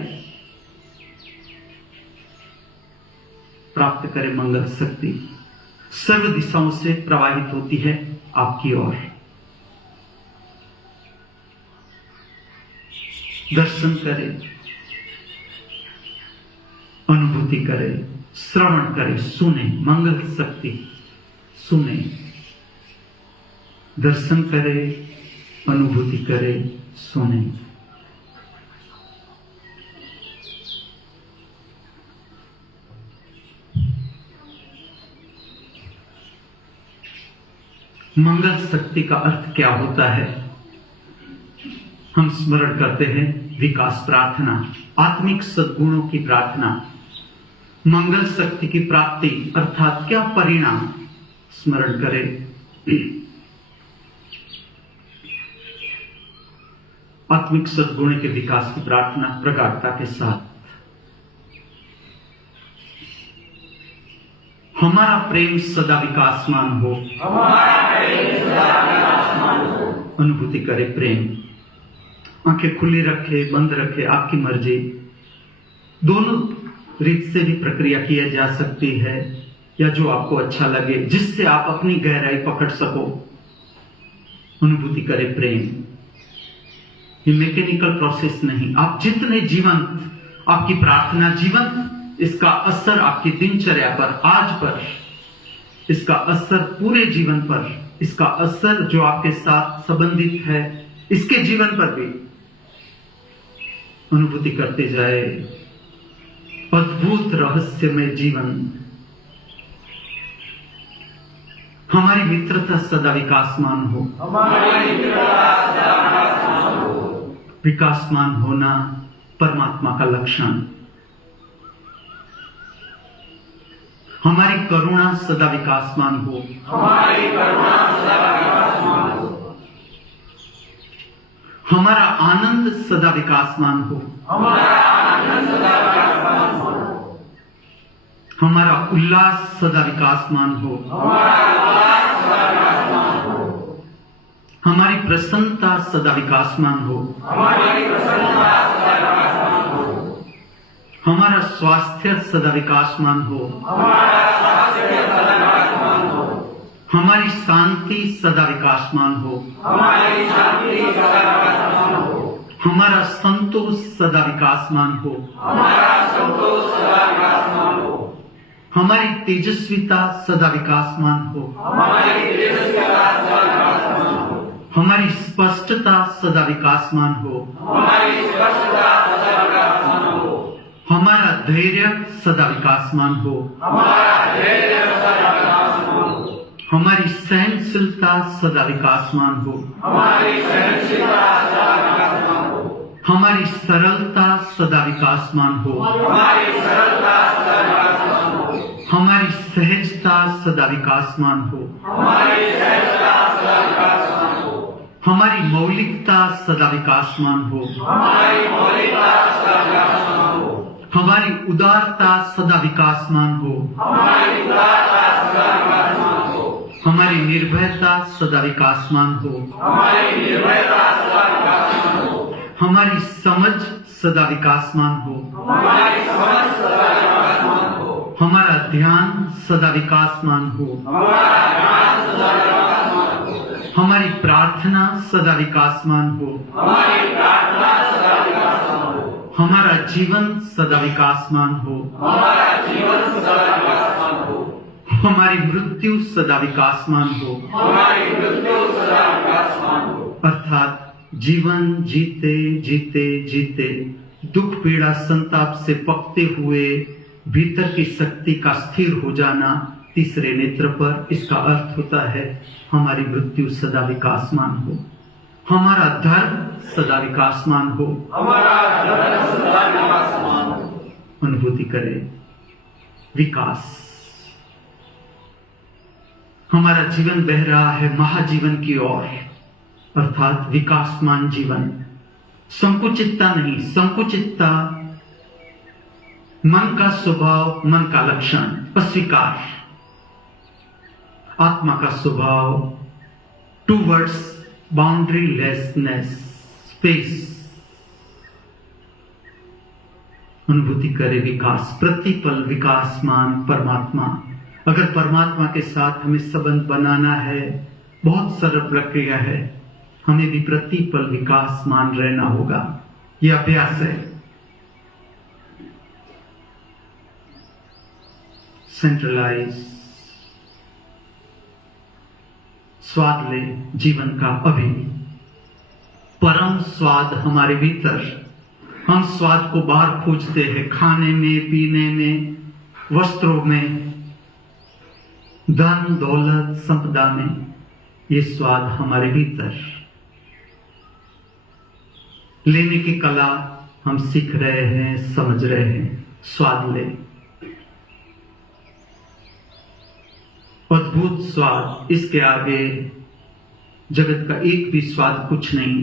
प्राप्त करें मंगल शक्ति, सर्व दिशाओं से प्रवाहित होती है आपकी ओर। दर्शन करें, अनुभूति करें, श्रवण करें, सुने, मंगल शक्ति सुने, दर्शन करें, अनुभूति करें, सुने। मंगल शक्ति का अर्थ क्या होता है? हम स्मरण करते हैं विकास प्रार्थना, आत्मिक सद्गुणों की प्रार्थना, मंगल शक्ति की प्राप्ति अर्थात क्या परिणाम, स्मरण करें। आत्मिक सद्गुण के विकास की प्रार्थना प्रगाढ़ता के साथ। हमारा प्रेम सदा विकासमान हो, अनुभूति करे प्रेम। आंखें खुली रखे, बंद रखे, आपकी मर्जी। दोनों रीत से भी प्रक्रिया की जा सकती है, या जो आपको अच्छा लगे, जिससे आप अपनी गहराई पकड़ सको। अनुभूति करें प्रेम। ये मैकेनिकल प्रोसेस नहीं। आप जितने जीवंत, आपकी प्रार्थना जीवंत, इसका असर आपकी दिनचर्या पर, आज पर, इसका असर पूरे जीवन पर इसका असर जो आपके साथ संबंधित है, इसके जीवन पर भी अनुभूति करते जाए। अद्भुत रहस्यमय जीवन। हमारी मित्रता सदा विकासमान हो। विकासमान होना परमात्मा का लक्षण। हमारी करुणा सदा विकासमान हो। हमारा आनंद सदा विकासमान हो। हमारा उल्लास सदा विकासमान हो। हमारी प्रसन्नता सदा विकासमान हो। हमारा स्वास्थ्य सदा विकासमान हो। हमारी शांति सदा विकासमान हो। हमारा संतोष सदा विकासमान हो। हमारी तेजस्विता सदा विकासमान हो। हमारी स्पष्टता सदा विकासमान हो। हमारा धैर्य सदा विकासमान हो। हमारी सहनशीलता सदा विकासमान हो। हमारी सरलता सदा विकासमान हो। हमारी सहजता सदा विकासमान हो। हमारी मौलिकता सदा विकासमान हो। हमारी उदारता सदा विकासमान हो। हमारी निर्भयता सदा विकासमान हो। हमारी समझ सदा विकासमान हो। हमारा ध्यान सदा विकासमान हो। हमारी प्रार्थना सदा विकासमान हो। हमारा जीवन सदा विकासमान हो। हमारी मृत्यु सदा विकासमान हो। अर्थात जीवन जीते जीते जीते दुख पीड़ा संताप से पकते हुए भीतर की शक्ति का स्थिर हो जाना तीसरे नेत्र पर, इसका अर्थ होता है हमारी मृत्यु सदा विकासमान हो। हमारा धर्म सदा विकासमान हो। अनुभूति करें विकास। हमारा जीवन बह रहा है महाजीवन की ओर, अर्थात विकासमान जीवन। संकुचितता नहीं, संकुचितता मन का स्वभाव, मन का लक्षण, अस्वीकार। आत्मा का स्वभाव टूवर्ड्स बाउंड्रीलेसनेस, स्पेस। अनुभूति करे विकास, प्रतिपल विकासमान परमात्मा। अगर परमात्मा के साथ हमें संबंध बनाना है, बहुत सरल प्रक्रिया है, हमें भी प्रतिपल विकासमान रहना होगा। यह अभ्यास है। सेंट्रलाइज, स्वाद ले जीवन का अभी। परम स्वाद हमारे भीतर। हम स्वाद को बाहर खोजते हैं, खाने में, पीने में, वस्त्रों में, धन दौलत संपदा में। ये स्वाद हमारे भीतर। लेने की कला हम सीख रहे हैं, समझ रहे हैं। स्वाद ले, अद्भुत स्वाद। इसके आगे जगत का एक भी स्वाद कुछ नहीं।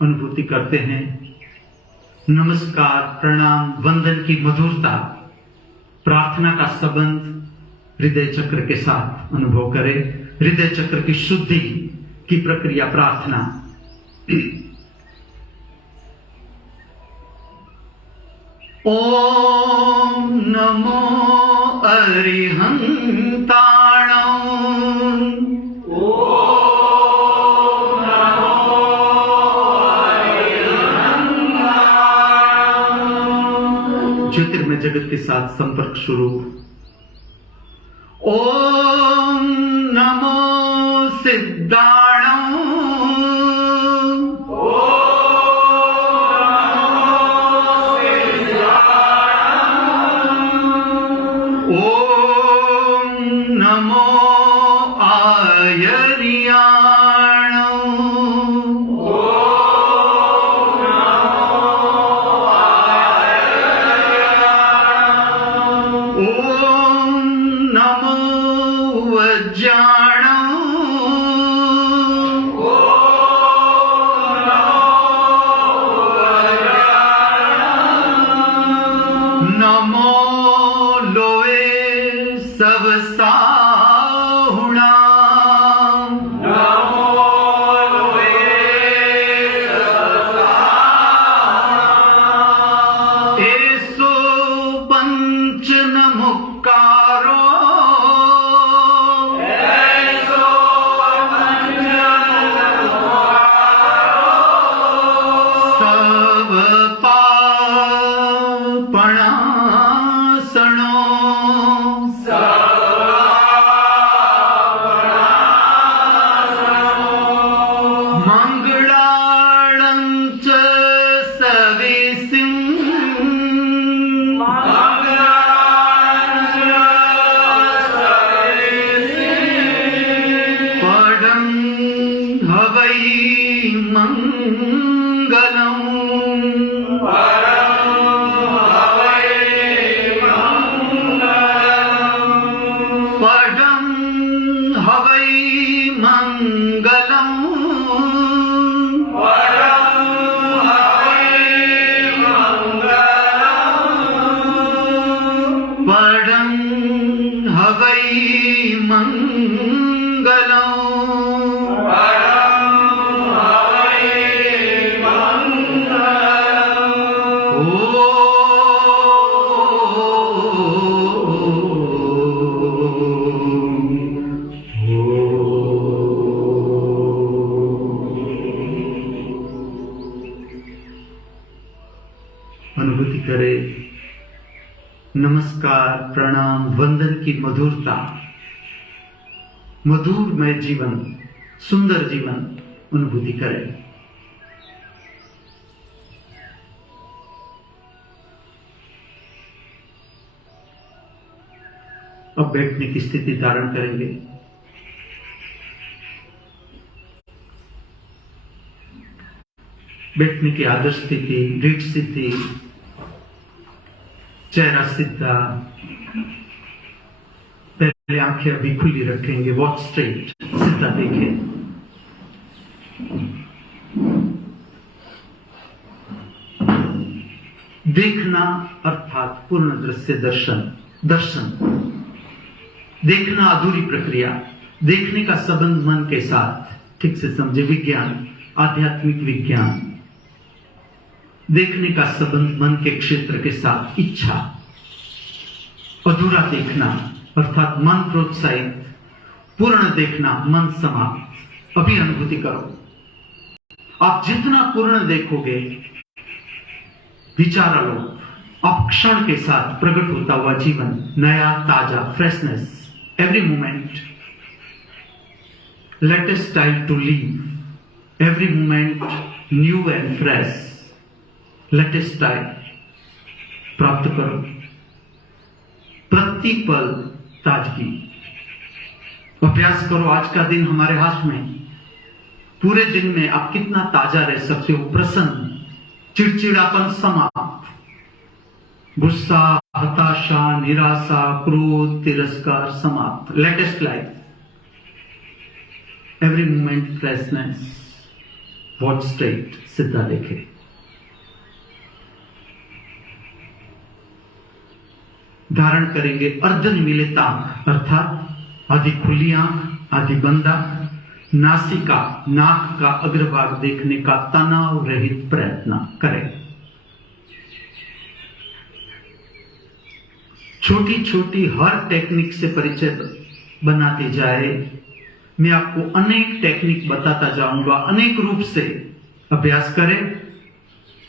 अनुभूति करते हैं नमस्कार, प्रणाम, वंदन की मधुरता। प्रार्थना का संबंध हृदय चक्र के साथ अनुभव करें। हृदय चक्र की शुद्धि की प्रक्रिया प्रार्थना। ओम नमो अरिहंताणं। ज्योतिर्मय में जगत के साथ संपर्क शुरू। ओम नमो सिद्धाणं। ओम नमो अनुभूति करे नमस्कार, प्रणाम, वंदन की मधुरता, मधुरमय जीवन, सुंदर जीवन अनुभूति करे। अब बैठने की स्थिति धारण करेंगे। बैठने की आदर्श स्थिति, दृढ़ स्थिति, चेहरा सीधा, पहले आंखें अभी खुली रखेंगे, वॉच स्ट्रेट, सीधा देखें। देखना अर्थात पूर्ण दृश्य दर्शन, दर्शन देखना अधूरी प्रक्रिया, देखने का संबंध मन के साथ, ठीक से समझे, विज्ञान, आध्यात्मिक विज्ञान। देखने का संबंध मन के क्षेत्र के साथ, इच्छा। अधूरा देखना अर्थात मन प्रोत्साहित, पूर्ण देखना मन समाप्त। अभी अनुभूति करो, आप जितना पूर्ण देखोगे, विचार लो, अब क्षण के साथ प्रकट होता हुआ जीवन, नया, ताजा, freshness, every moment. Latest time to live, every moment new and fresh. Latest time प्राप्त करो, प्रतिपल ताजगी। अभ्यास करो, आज का दिन हमारे हाथ में। पूरे दिन में आप कितना ताजा रह सकते हो, प्रसन्न, चिड़चिड़ापन समाप्त, गुस्सा, हताशा, निराशा, क्रोध, तिरस्कार समाप्त। Latest life, every moment freshness. Watch straight, सीधा देखे। धारण करेंगे अर्धनिमीलित आंख अर्थात आधी खुली आंख, आधी बंद आंख। नासिका, नाक का अग्रभाग देखने का तनाव रहित प्रयत्न करें। छोटी छोटी हर टेक्निक से परिचय बनाते जाए। मैं आपको अनेक टेक्निक बताता जाऊंगा, अनेक रूप से अभ्यास करें।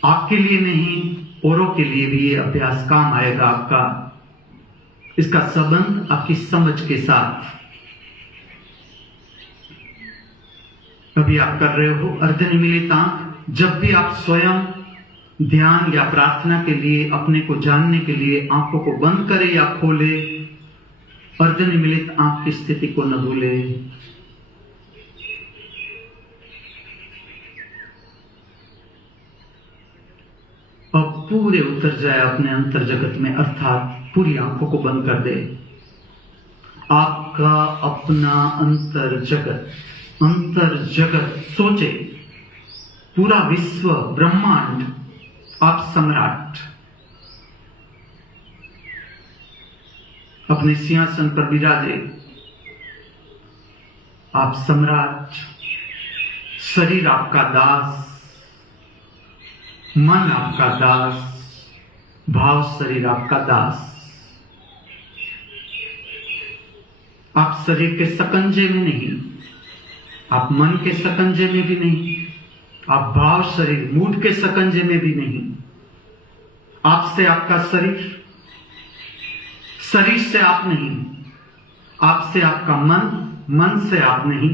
आपके लिए नहीं, औरों के लिए भी ये अभ्यास काम आएगा आपका। इसका संबंध आपकी समझ के साथ। अभी आप कर रहे हो अर्धनिमीलित आंख। जब भी आप स्वयं ध्यान या प्रार्थना के लिए अपने को जानने के लिए आंखों को बंद करें या खोले, अर्धनिमीलित आंख की स्थिति को न भूले। अब पूरे उतर जाए अपने अंतर जगत में, अर्थात पूरी आंखों को बंद कर दे। आपका अपना अंतर जगत सोचे, पूरा विश्व ब्रह्मांड, आप सम्राट अपने सिंहासन पर विराजे। आप सम्राट, शरीर आपका दास, मन आपका दास, भाव शरीर आपका दास। आप शरीर के सकंजे में नहीं, आप मन के सकंजे में भी नहीं, आप भाव शरीर मूड के सकंजे में भी नहीं। आपसे आपका शरीर, शरीर से आप नहीं, आपसे आपका मन, मन से आप नहीं,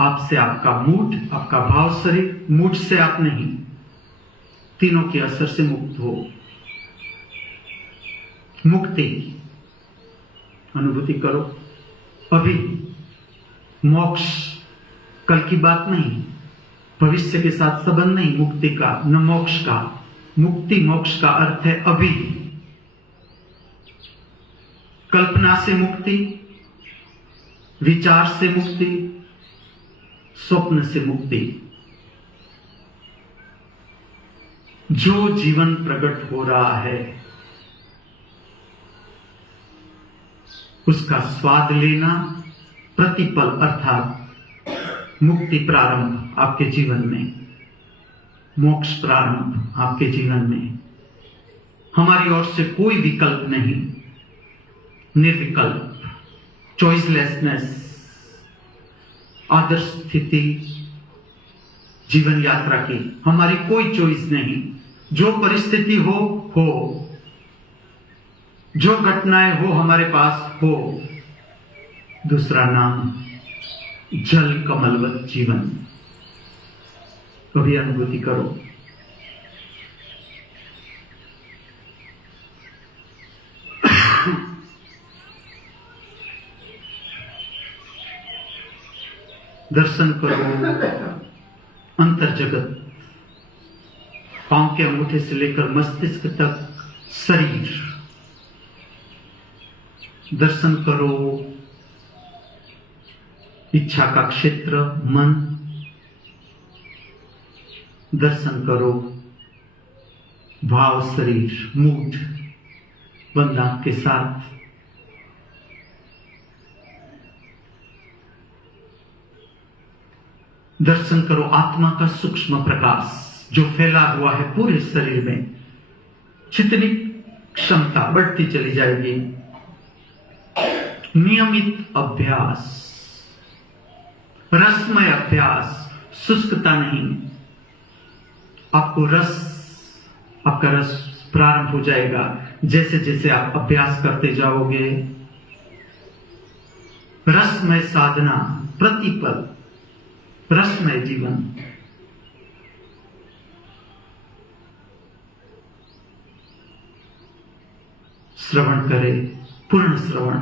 आपसे आपका मूड, आपका भाव शरीर, मूड से आप नहीं। तीनों के असर से मुक्त हो। मुक्ति अनुभूति करो अभी। मोक्ष कल की बात नहीं, भविष्य के साथ संबंध नहीं मुक्ति का न मोक्ष का। मुक्ति मोक्ष का अर्थ है अभी। कल्पना से मुक्ति, विचार से मुक्ति, स्वप्न से मुक्ति। जो जीवन प्रकट हो रहा है उसका स्वाद लेना, प्रतिपल अर्थात मुक्ति प्रारंभ आपके जीवन में, मोक्ष प्रारंभ आपके जीवन में। हमारी ओर से कोई विकल्प नहीं, निर्विकल्प, चॉइसलेसनेस, आदर्श स्थिति जीवन यात्रा की। हमारी कोई चॉइस नहीं। जो परिस्थिति हो, जो घटनाएं हो हमारे पास हो। दूसरा नाम जल कमलवत जीवन। कभी अनुभूति करो। दर्शन करो अंतर जगत, पांव के अंगूठे से लेकर मस्तिष्क तक शरीर। दर्शन करो इच्छा का क्षेत्र मन। दर्शन करो भाव शरीर मूड, बंद आंख के साथ। दर्शन करो आत्मा का सूक्ष्म प्रकाश जो फैला हुआ है पूरे शरीर में। जितनी क्षमता बढ़ती चली जाएगी। नियमित अभ्यास, रसमय अभ्यास, शुष्कता नहीं। आपका रस प्रारंभ हो जाएगा जैसे जैसे आप अभ्यास करते जाओगे। रसमय साधना, प्रतिपल रसमय जीवन। श्रवण करे, पूर्ण श्रवण,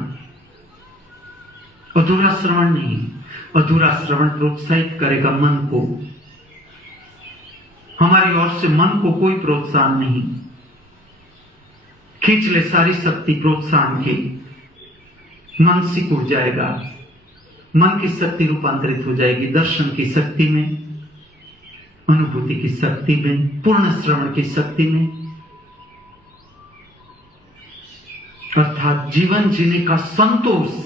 अधूरा श्रवण नहीं। अधूरा श्रवण प्रोत्साहित करेगा मन को। हमारी ओर से मन को कोई प्रोत्साहन नहीं। खींच ले सारी शक्ति प्रोत्साहन की, मन सिकुड़ जाएगा। मन की शक्ति रूपांतरित हो जाएगी दर्शन की शक्ति में, अनुभूति की शक्ति में, पूर्ण श्रवण की शक्ति में। अर्थात जीवन जीने का संतोष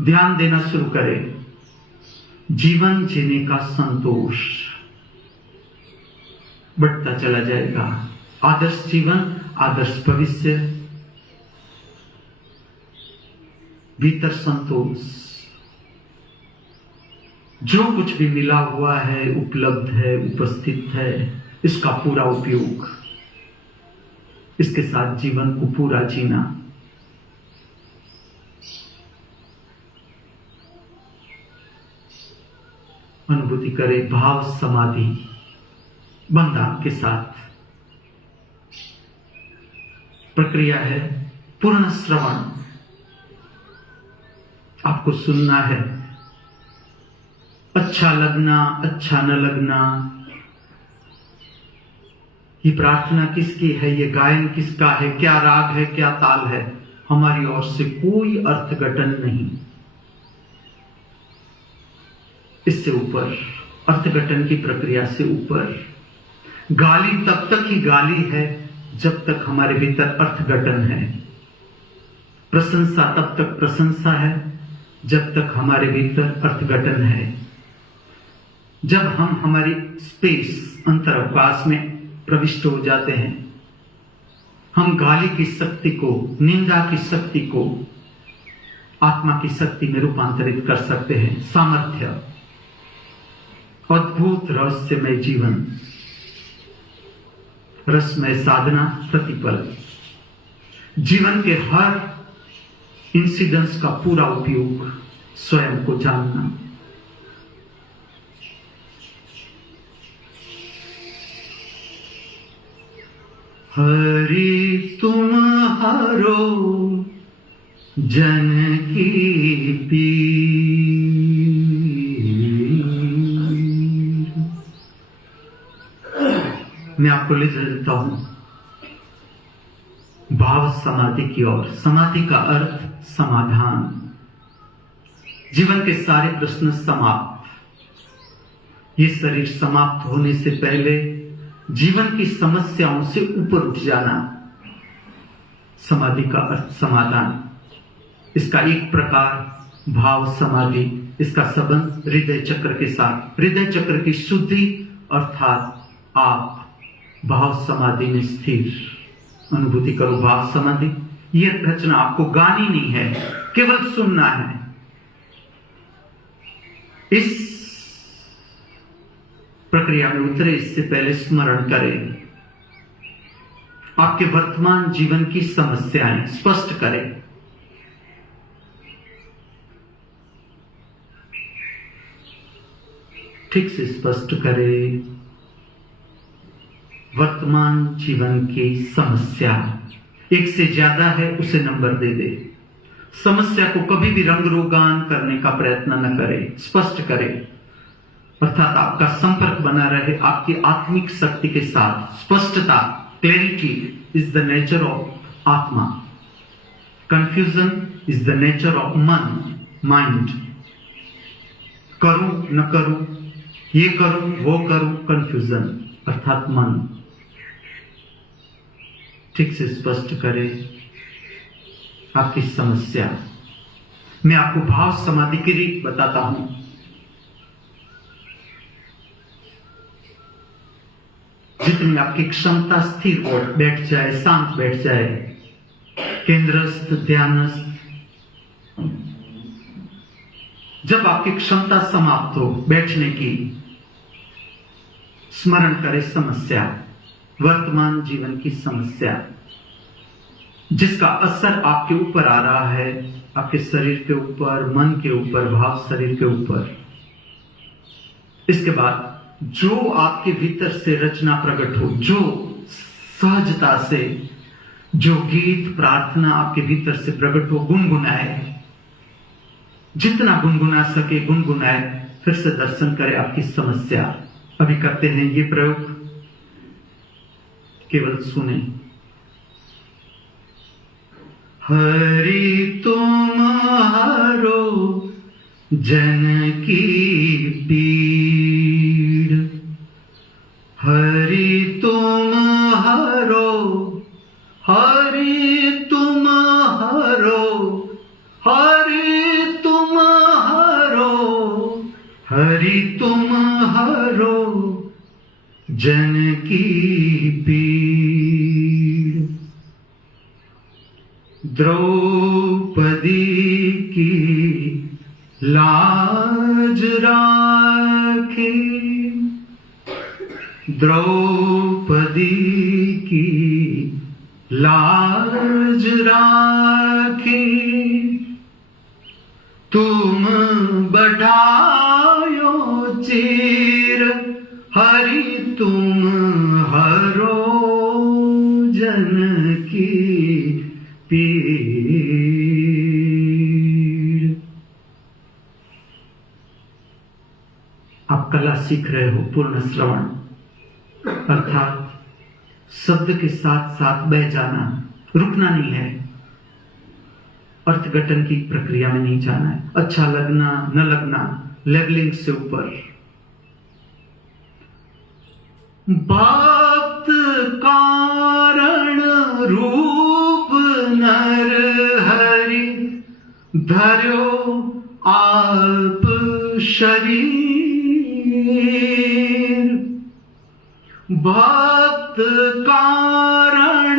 ध्यान देना शुरू करें। जीवन जीने का संतोष बढ़ता चला जाएगा। आदर्श जीवन, आदर्श भविष्य, भीतर संतोष। जो कुछ भी मिला हुआ है, उपलब्ध है, उपस्थित है, इसका पूरा उपयोग। इसके साथ जीवन को पूरा जीना। अनुभूति करे भाव समाधि बंदा के साथ। प्रक्रिया है पूर्ण श्रवण। आपको सुनना है, अच्छा लगना अच्छा न लगना, ये प्रार्थना किसकी है, ये गायन किसका है, क्या राग है, क्या ताल है, हमारी ओर से कोई अर्थघटन नहीं। इससे ऊपर अर्थघटन की प्रक्रिया से ऊपर गाली तब तक ही गाली है जब तक हमारे भीतर अर्थघटन है। प्रशंसा तब तक प्रशंसा है जब तक हमारे भीतर अर्थघटन है। जब हम हमारी स्पेस अंतरावकाश में प्रविष्ट हो जाते हैं, हम गाली की शक्ति को, निंदा की शक्ति को आत्मा की शक्ति में रूपांतरित कर सकते हैं। सामर्थ्य, अद्भुत रहस्यमय जीवन, रसमय साधना, प्रतिपल, जीवन के हर इंसिडेंस का पूरा उपयोग, स्वयं को जानना। हरि तुम्हारो जन की पीर, मैं आपको ले चलता हूं भाव समाधि की ओर। समाधि का अर्थ समाधान। जीवन के सारे प्रश्न समाप्त। ये शरीर समाप्त होने से पहले जीवन की समस्याओं से ऊपर उठ जाना। समाधि का अर्थ समाधान। इसका एक प्रकार भाव समाधि, इसका संबंध हृदय चक्र के साथ। हृदय चक्र की शुद्धि अर्थात आप भाव समाधि में स्थिर। अनुभूति करो भाव समाधि। यह रचना आपको गानी नहीं है, केवल सुनना है। इस प्रक्रिया में उतरे इससे पहले स्मरण करें। आपके वर्तमान जीवन की समस्याएं स्पष्ट करें। ठीक से स्पष्ट करें। वर्तमान जीवन की समस्या एक से ज्यादा है, उसे नंबर दे दे। समस्या को कभी भी रंग रोगान करने का प्रयत्न न करें, स्पष्ट करें। अर्थात आपका संपर्क बना रहे आपकी आत्मिक शक्ति के साथ। स्पष्टता, clarity is the nature of आत्मा। Confusion is the nature of मन, माइंड। करूं न करूं, ये करूं वो करूं, कंफ्यूजन अर्थात मन। ठीक से स्पष्ट करें आपकी समस्या। मैं आपको भाव समाधि की रीत बताता हूं। जितनी आपकी क्षमता स्थिर और बैठ जाए, शांत बैठ जाए, केंद्रस्थ, ध्यानस्थ, जब आपकी क्षमता समाप्त हो बैठने की, स्मरण करें समस्या, वर्तमान जीवन की समस्या जिसका असर आपके ऊपर आ रहा है, आपके शरीर के ऊपर, मन के ऊपर, भाव शरीर के ऊपर। इसके बाद जो आपके भीतर से रचना प्रकट हो, जो सहजता से जो गीत प्रार्थना आपके भीतर से प्रकट हो, गुनगुनाए। जितना गुनगुना सके गुनगुनाए। फिर से दर्शन करें आपकी समस्या। अभी करते हैं ये प्रयोग, केवल सुने। हरि तुम्हारो जन की पीड़, हरि तुम्हारो, हरि तुम्हारो, हरि तुम्हारो, हरि तुम्हारो जन की पीड़। द्रौपदी की लाज राखी, द्रौपदी की लाज राखी, तुम बढ़ायो चीर, हरि तुम हरो जन की पीर। आप कला सीख रहे हो पूर्ण श्रवण, अर्थात शब्द के साथ साथ बह जाना, रुकना नहीं है, अर्थघटन की प्रक्रिया में नहीं जाना है, अच्छा लगना न लगना, लेवलिंग से ऊपर। भक्त कारण रूप नर हरि, धर्यो आप शरीर। भक्त कारण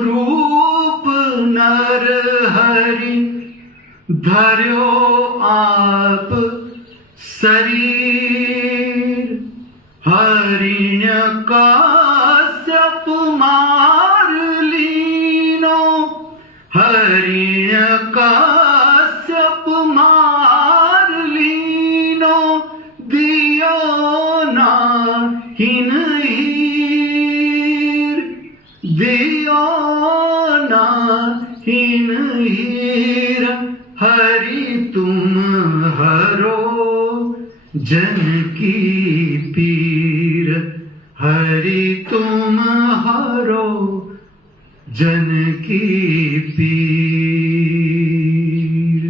रूप नर हरि, धर्यो आप शरीर। हरिण्य कश्यप मार लीनो, हरिण्य कश्यप मार लीनो, दियो ना हिन हीर, दियो ना हिन हीर। हरि तुम हरो जन की पीर, हरि तुम हरो जन की पीर।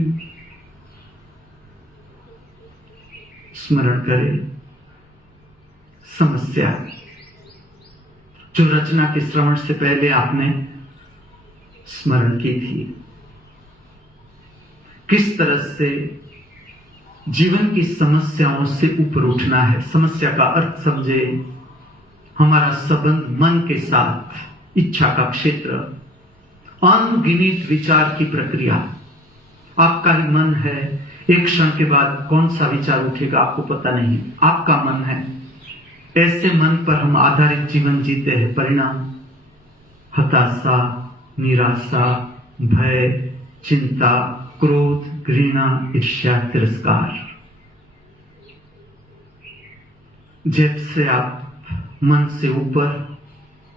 स्मरण करें समस्या जो रचना के श्रवण से पहले आपने स्मरण की थी। किस तरह से जीवन की समस्याओं से ऊपर उठना है, समस्या का अर्थ समझे। हमारा संबंध मन के साथ, इच्छा का क्षेत्र, अनगिनत विचार की प्रक्रिया। आपका ही मन है, एक क्षण के बाद कौन सा विचार उठेगा आपको पता नहीं, आपका मन है। ऐसे मन पर हम आधारित जीवन जीते हैं। परिणाम हताशा, निराशा, भय, चिंता, क्रोध, घृणा, ईर्ष्या, तिरस्कार। जैसे आप मन से ऊपर,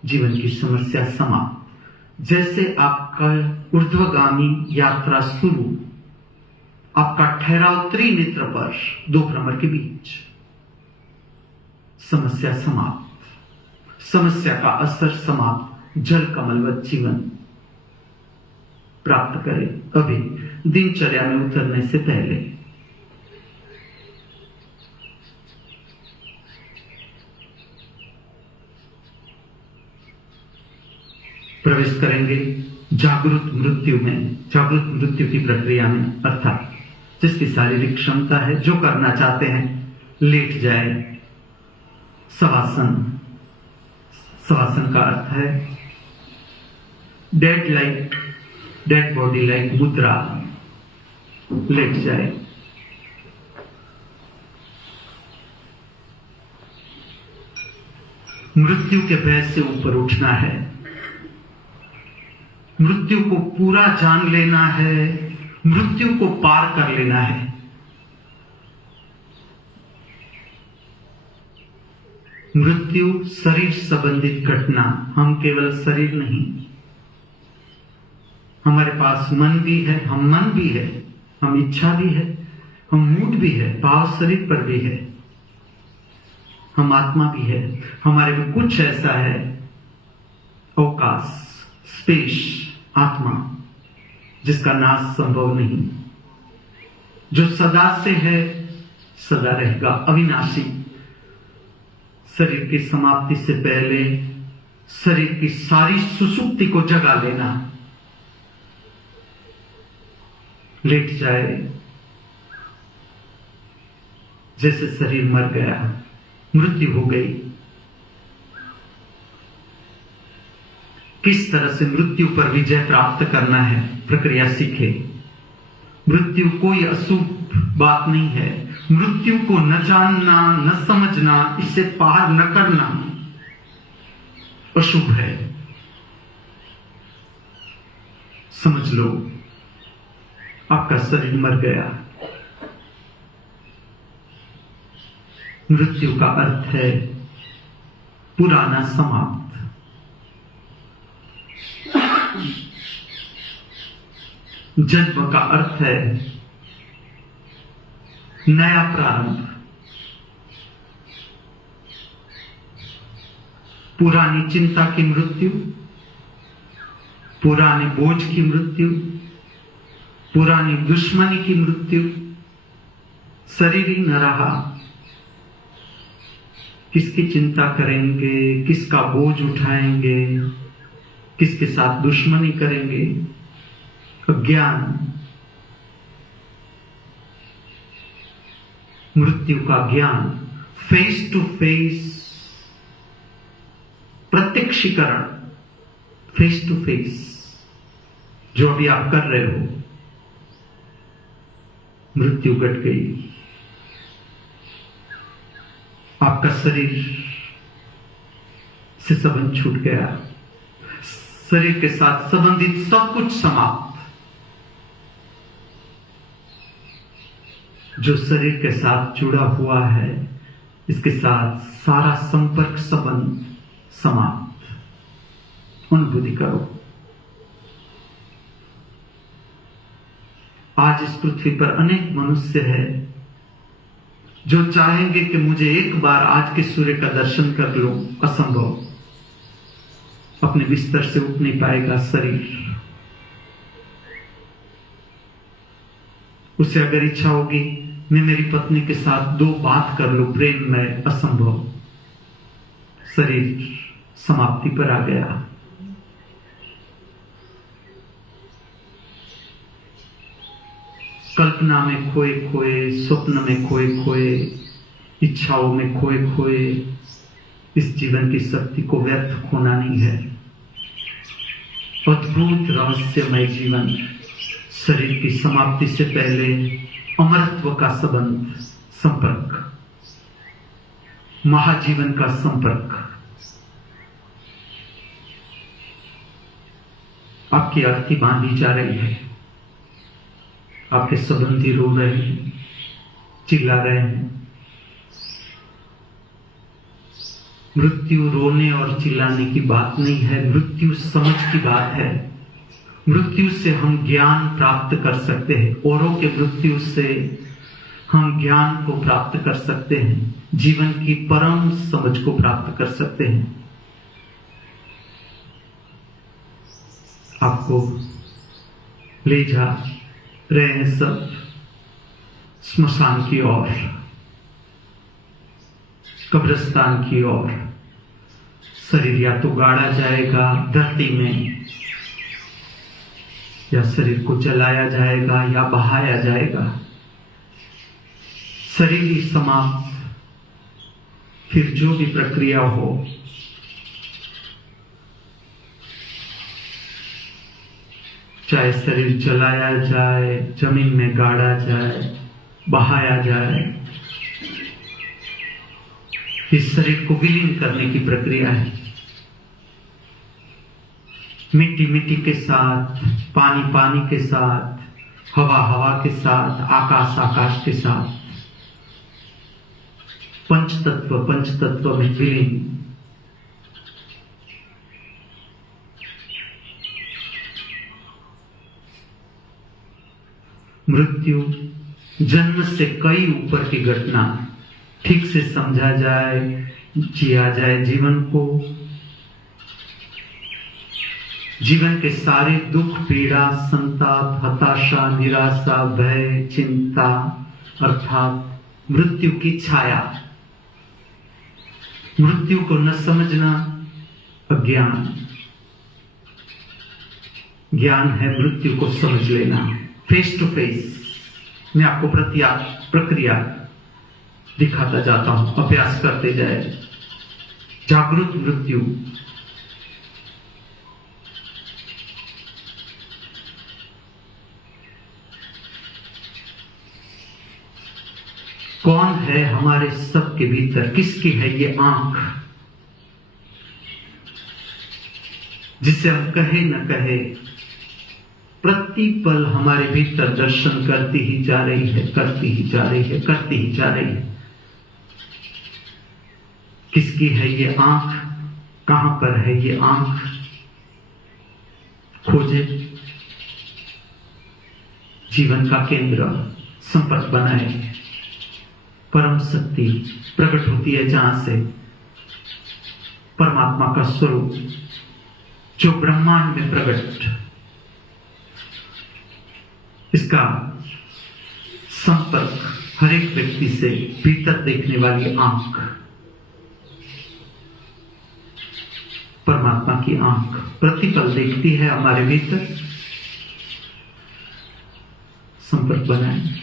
जीवन की समस्या समाप्त। जैसे आपका ऊर्ध्वगामी यात्रा शुरू, आपका ठहराव त्रिनेत्र पर, दो भ्रमर के बीच, समस्या समाप्त, समस्या का असर समाप्त। जल कमलवत जीवन प्राप्त करें अभी दिनचर्या में उतरने से पहले। प्रवेश करेंगे जागृत मृत्यु में, जागृत मृत्यु की प्रक्रिया में, अर्थात जिसकी शारीरिक क्षमता है, जो करना चाहते हैं लेट जाए। शवासन, शवासन का अर्थ है डेड बॉडी लाइक मुद्रा, लेट जाए। मृत्यु के भय से ऊपर उठना है, मृत्यु को पूरा जान लेना है, मृत्यु को पार कर लेना है। मृत्यु शरीर संबंधित घटना, हम केवल शरीर नहीं, हमारे पास मन भी है, हम मन भी है, हम इच्छा भी है, हम मूड भी है, भाव शरीर पर भी है, हम आत्मा भी है। हमारे में कुछ ऐसा है, अवकाश, स्पेस, आत्मा, जिसका नाश संभव नहीं, जो सदा से है, सदा रहेगा, अविनाशी। शरीर की समाप्ति से पहले शरीर की सारी सुसुप्ति को जगा लेना। लेट जाए जैसे शरीर मर गया, मृत्यु हो गई। किस तरह से मृत्यु पर विजय प्राप्त करना है, प्रक्रिया सीखे। मृत्यु कोई अशुभ बात नहीं है। मृत्यु को न जानना, न समझना, इससे पार न करना अशुभ है। समझ लो आपका शरीर मर गया। मृत्यु का अर्थ है पुराना समाप्त। जन्म का अर्थ है नया प्रारंभ। पुरानी चिंता की मृत्यु, पुराने बोझ की मृत्यु, पुरानी दुश्मनी की मृत्यु, शरीर ही न रहा। किसकी चिंता करेंगे, किसका बोझ उठाएंगे, किसके साथ दुश्मनी करेंगे? अज्ञान, मृत्यु का ज्ञान, फेस टू फेस प्रत्यक्षीकरण, फेस टू फेस जो अभी आप कर रहे हो। मृत्यु घट गई, आपका शरीर से संबंध छूट गया, शरीर के साथ संबंधित सब कुछ समाप्त। जो शरीर के साथ जुड़ा हुआ है, इसके साथ सारा संपर्क संबंध समाप्त। अनुभूति करो। आज इस पृथ्वी पर अनेक मनुष्य है जो चाहेंगे कि मुझे एक बार आज के सूर्य का दर्शन कर लूं। असंभव, अपने बिस्तर से उठ नहीं पाएगा शरीर। उसे अगर इच्छा होगी मैं मेरी पत्नी के साथ 2 बात कर लूं प्रेम में, असंभव। शरीर समाप्ति पर आ गया। कल्पना में खोए खोए, स्वप्न में खोए खोए, इच्छाओं में खोए खोए इस जीवन की शक्ति को व्यर्थ खोना नहीं है। अद्भुत रहस्यमय जीवन, शरीर की समाप्ति से पहले अमरत्व का संबंध, संपर्क, महाजीवन का संपर्क। आपकी अर्थी बांधी जा रही है, आपके संबंधी रो रहे हैं, चिल्ला रहे हैं। मृत्यु रोने और चिल्लाने की बात नहीं है, मृत्यु समझ की बात है। मृत्यु से हम ज्ञान प्राप्त कर सकते हैं, औरों के मृत्यु से हम ज्ञान को प्राप्त कर सकते हैं, जीवन की परम समझ को प्राप्त कर सकते हैं। आपको ले जा रहे हैं सब स्मशान की ओर, कब्रिस्तान की ओर। शरीर या तो गाड़ा जाएगा धरती में, या शरीर को जलाया जाएगा या बहाया जाएगा। शरीर ही समाप्त, फिर जो भी प्रक्रिया हो, चाहे शरीर जलाया जाए, जमीन में गाड़ा जाए, बहाया जाए, इस शरीर को विलीन करने की प्रक्रिया है। मिट्टी मिट्टी के साथ, पानी पानी के साथ, हवा हवा के साथ, आकाश आकाश के साथ, पंचतत्व में विलीन। मृत्यु जन्म से कई ऊपर की घटना। ठीक से समझा जाए, जिया जाए जीवन को, जीवन के सारे दुख, पीड़ा, संताप, हताशा, निराशा, भय, चिंता अर्थात मृत्यु की छाया। मृत्यु को न समझना अज्ञान। ज्ञान है मृत्यु को समझ लेना, फेस टू फेस। मैं आपको प्रक्रिया दिखाता जाता हूं, अभ्यास करते जाए। जागृत मृत्यु, कौन है हमारे सबके भीतर? किसकी है ये आंख जिसे हम कहे न कहे प्रतिपल हमारे भीतर दर्शन करती ही जा रही है, करती ही जा रही है, करती ही जा रही है। किसकी है ये आंख? कहां पर है ये आंख? खोजे, जीवन का केंद्र संपर्क बनाए। परम शक्ति प्रकट होती है जहां से परमात्मा का स्वरूप जो ब्रह्मांड में प्रकट, इसका संपर्क हर एक व्यक्ति से भीतर देखने वाली आंख, परमात्मा की आंख प्रतिपल देखती है हमारे भीतर। संपर्क बनाए,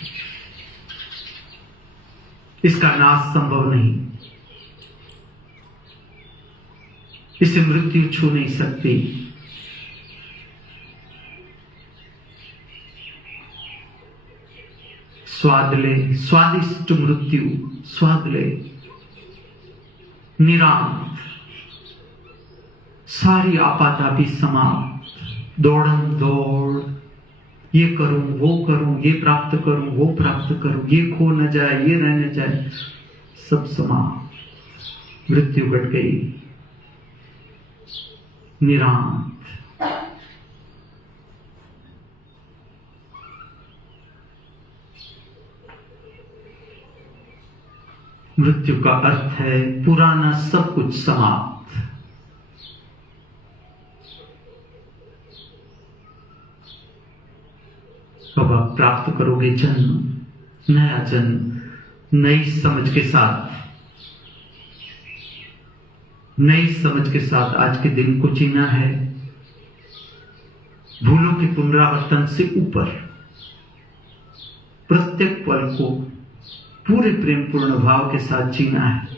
इसका नाश संभव नहीं, इसे मृत्यु छू नहीं सकती। स्वाद ले स्वादिष्ट मृत्यु, स्वाद ले निरांत, सारी आपातापी समाप्त। दौड़म दौड़, ये करूं वो करूं, ये प्राप्त करूं वो प्राप्त करूं, ये खो न जाए ये रह न जाए, सब समाप्त। मृत्यु घट गई, निरांत। मृत्यु का अर्थ है पुराना सब कुछ समाप्त। अब आप प्राप्त करोगे जन्म, नया जन्म, नई समझ के साथ, नई समझ के साथ आज के दिन को जीना है। भूलों के पुनरावर्तन से ऊपर प्रत्येक पल को पूरे प्रेम पूर्ण भाव के साथ जीना है।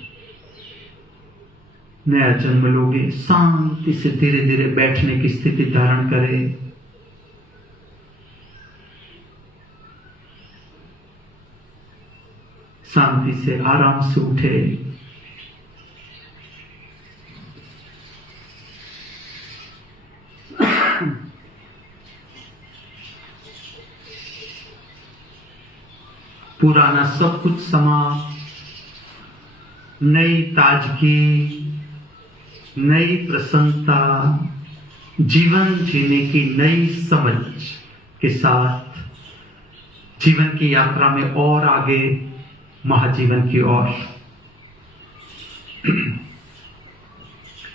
नया जन्म लोगे, शांति से धीरे धीरे बैठने की स्थिति धारण करें। शांति से आराम से उठे। पुराना सब कुछ समाप्त, नई ताजगी, नई प्रसन्नता, जीवन जीने की नई समझ के साथ जीवन की यात्रा में और आगे महाजीवन की ओर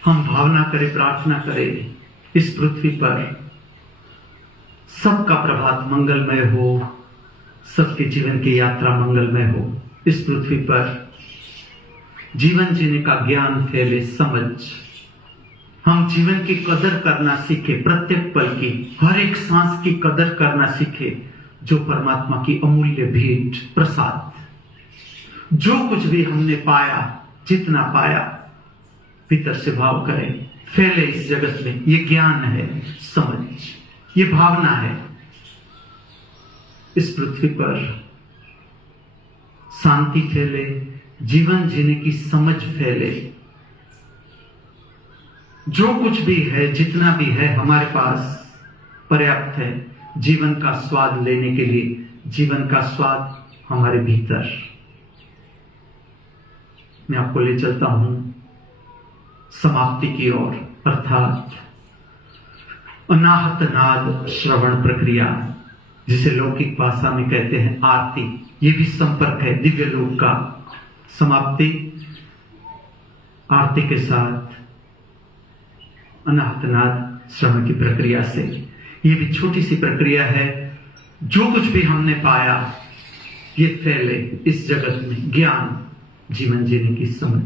हम भावना करें, प्रार्थना करें, इस पृथ्वी पर सबका प्रभात मंगलमय हो, सबके जीवन की यात्रा मंगलमय हो। इस पृथ्वी पर जीवन जीने का ज्ञान फैले, समझ, हम जीवन की कदर करना सीखे, प्रत्येक पल की, हर एक सांस की कदर करना सीखे, जो परमात्मा की अमूल्य भेंट, प्रसाद। जो कुछ भी हमने पाया, जितना पाया, भीतर से भाव करें, फैले इस जगत में। ये ज्ञान है, समझ, ये भावना है। इस पृथ्वी पर शांति फैले, जीवन जीने की समझ फैले। जो कुछ भी है, जितना भी है हमारे पास पर्याप्त है जीवन का स्वाद लेने के लिए। जीवन का स्वाद हमारे भीतर। मैं आपको ले चलता हूं समाप्ति की ओर, अर्थात अनाहत नाद श्रवण प्रक्रिया, जिसे लौकिक भाषा में कहते हैं आरती। ये भी संपर्क है दिव्य लोक का। समाप्ति आरती के साथ अनाहत नाद श्रवण की प्रक्रिया से। ये भी छोटी सी प्रक्रिया है। जो कुछ भी हमने पाया, ये फैले इस जगत में, ज्ञान, जीवन जीने की समझ।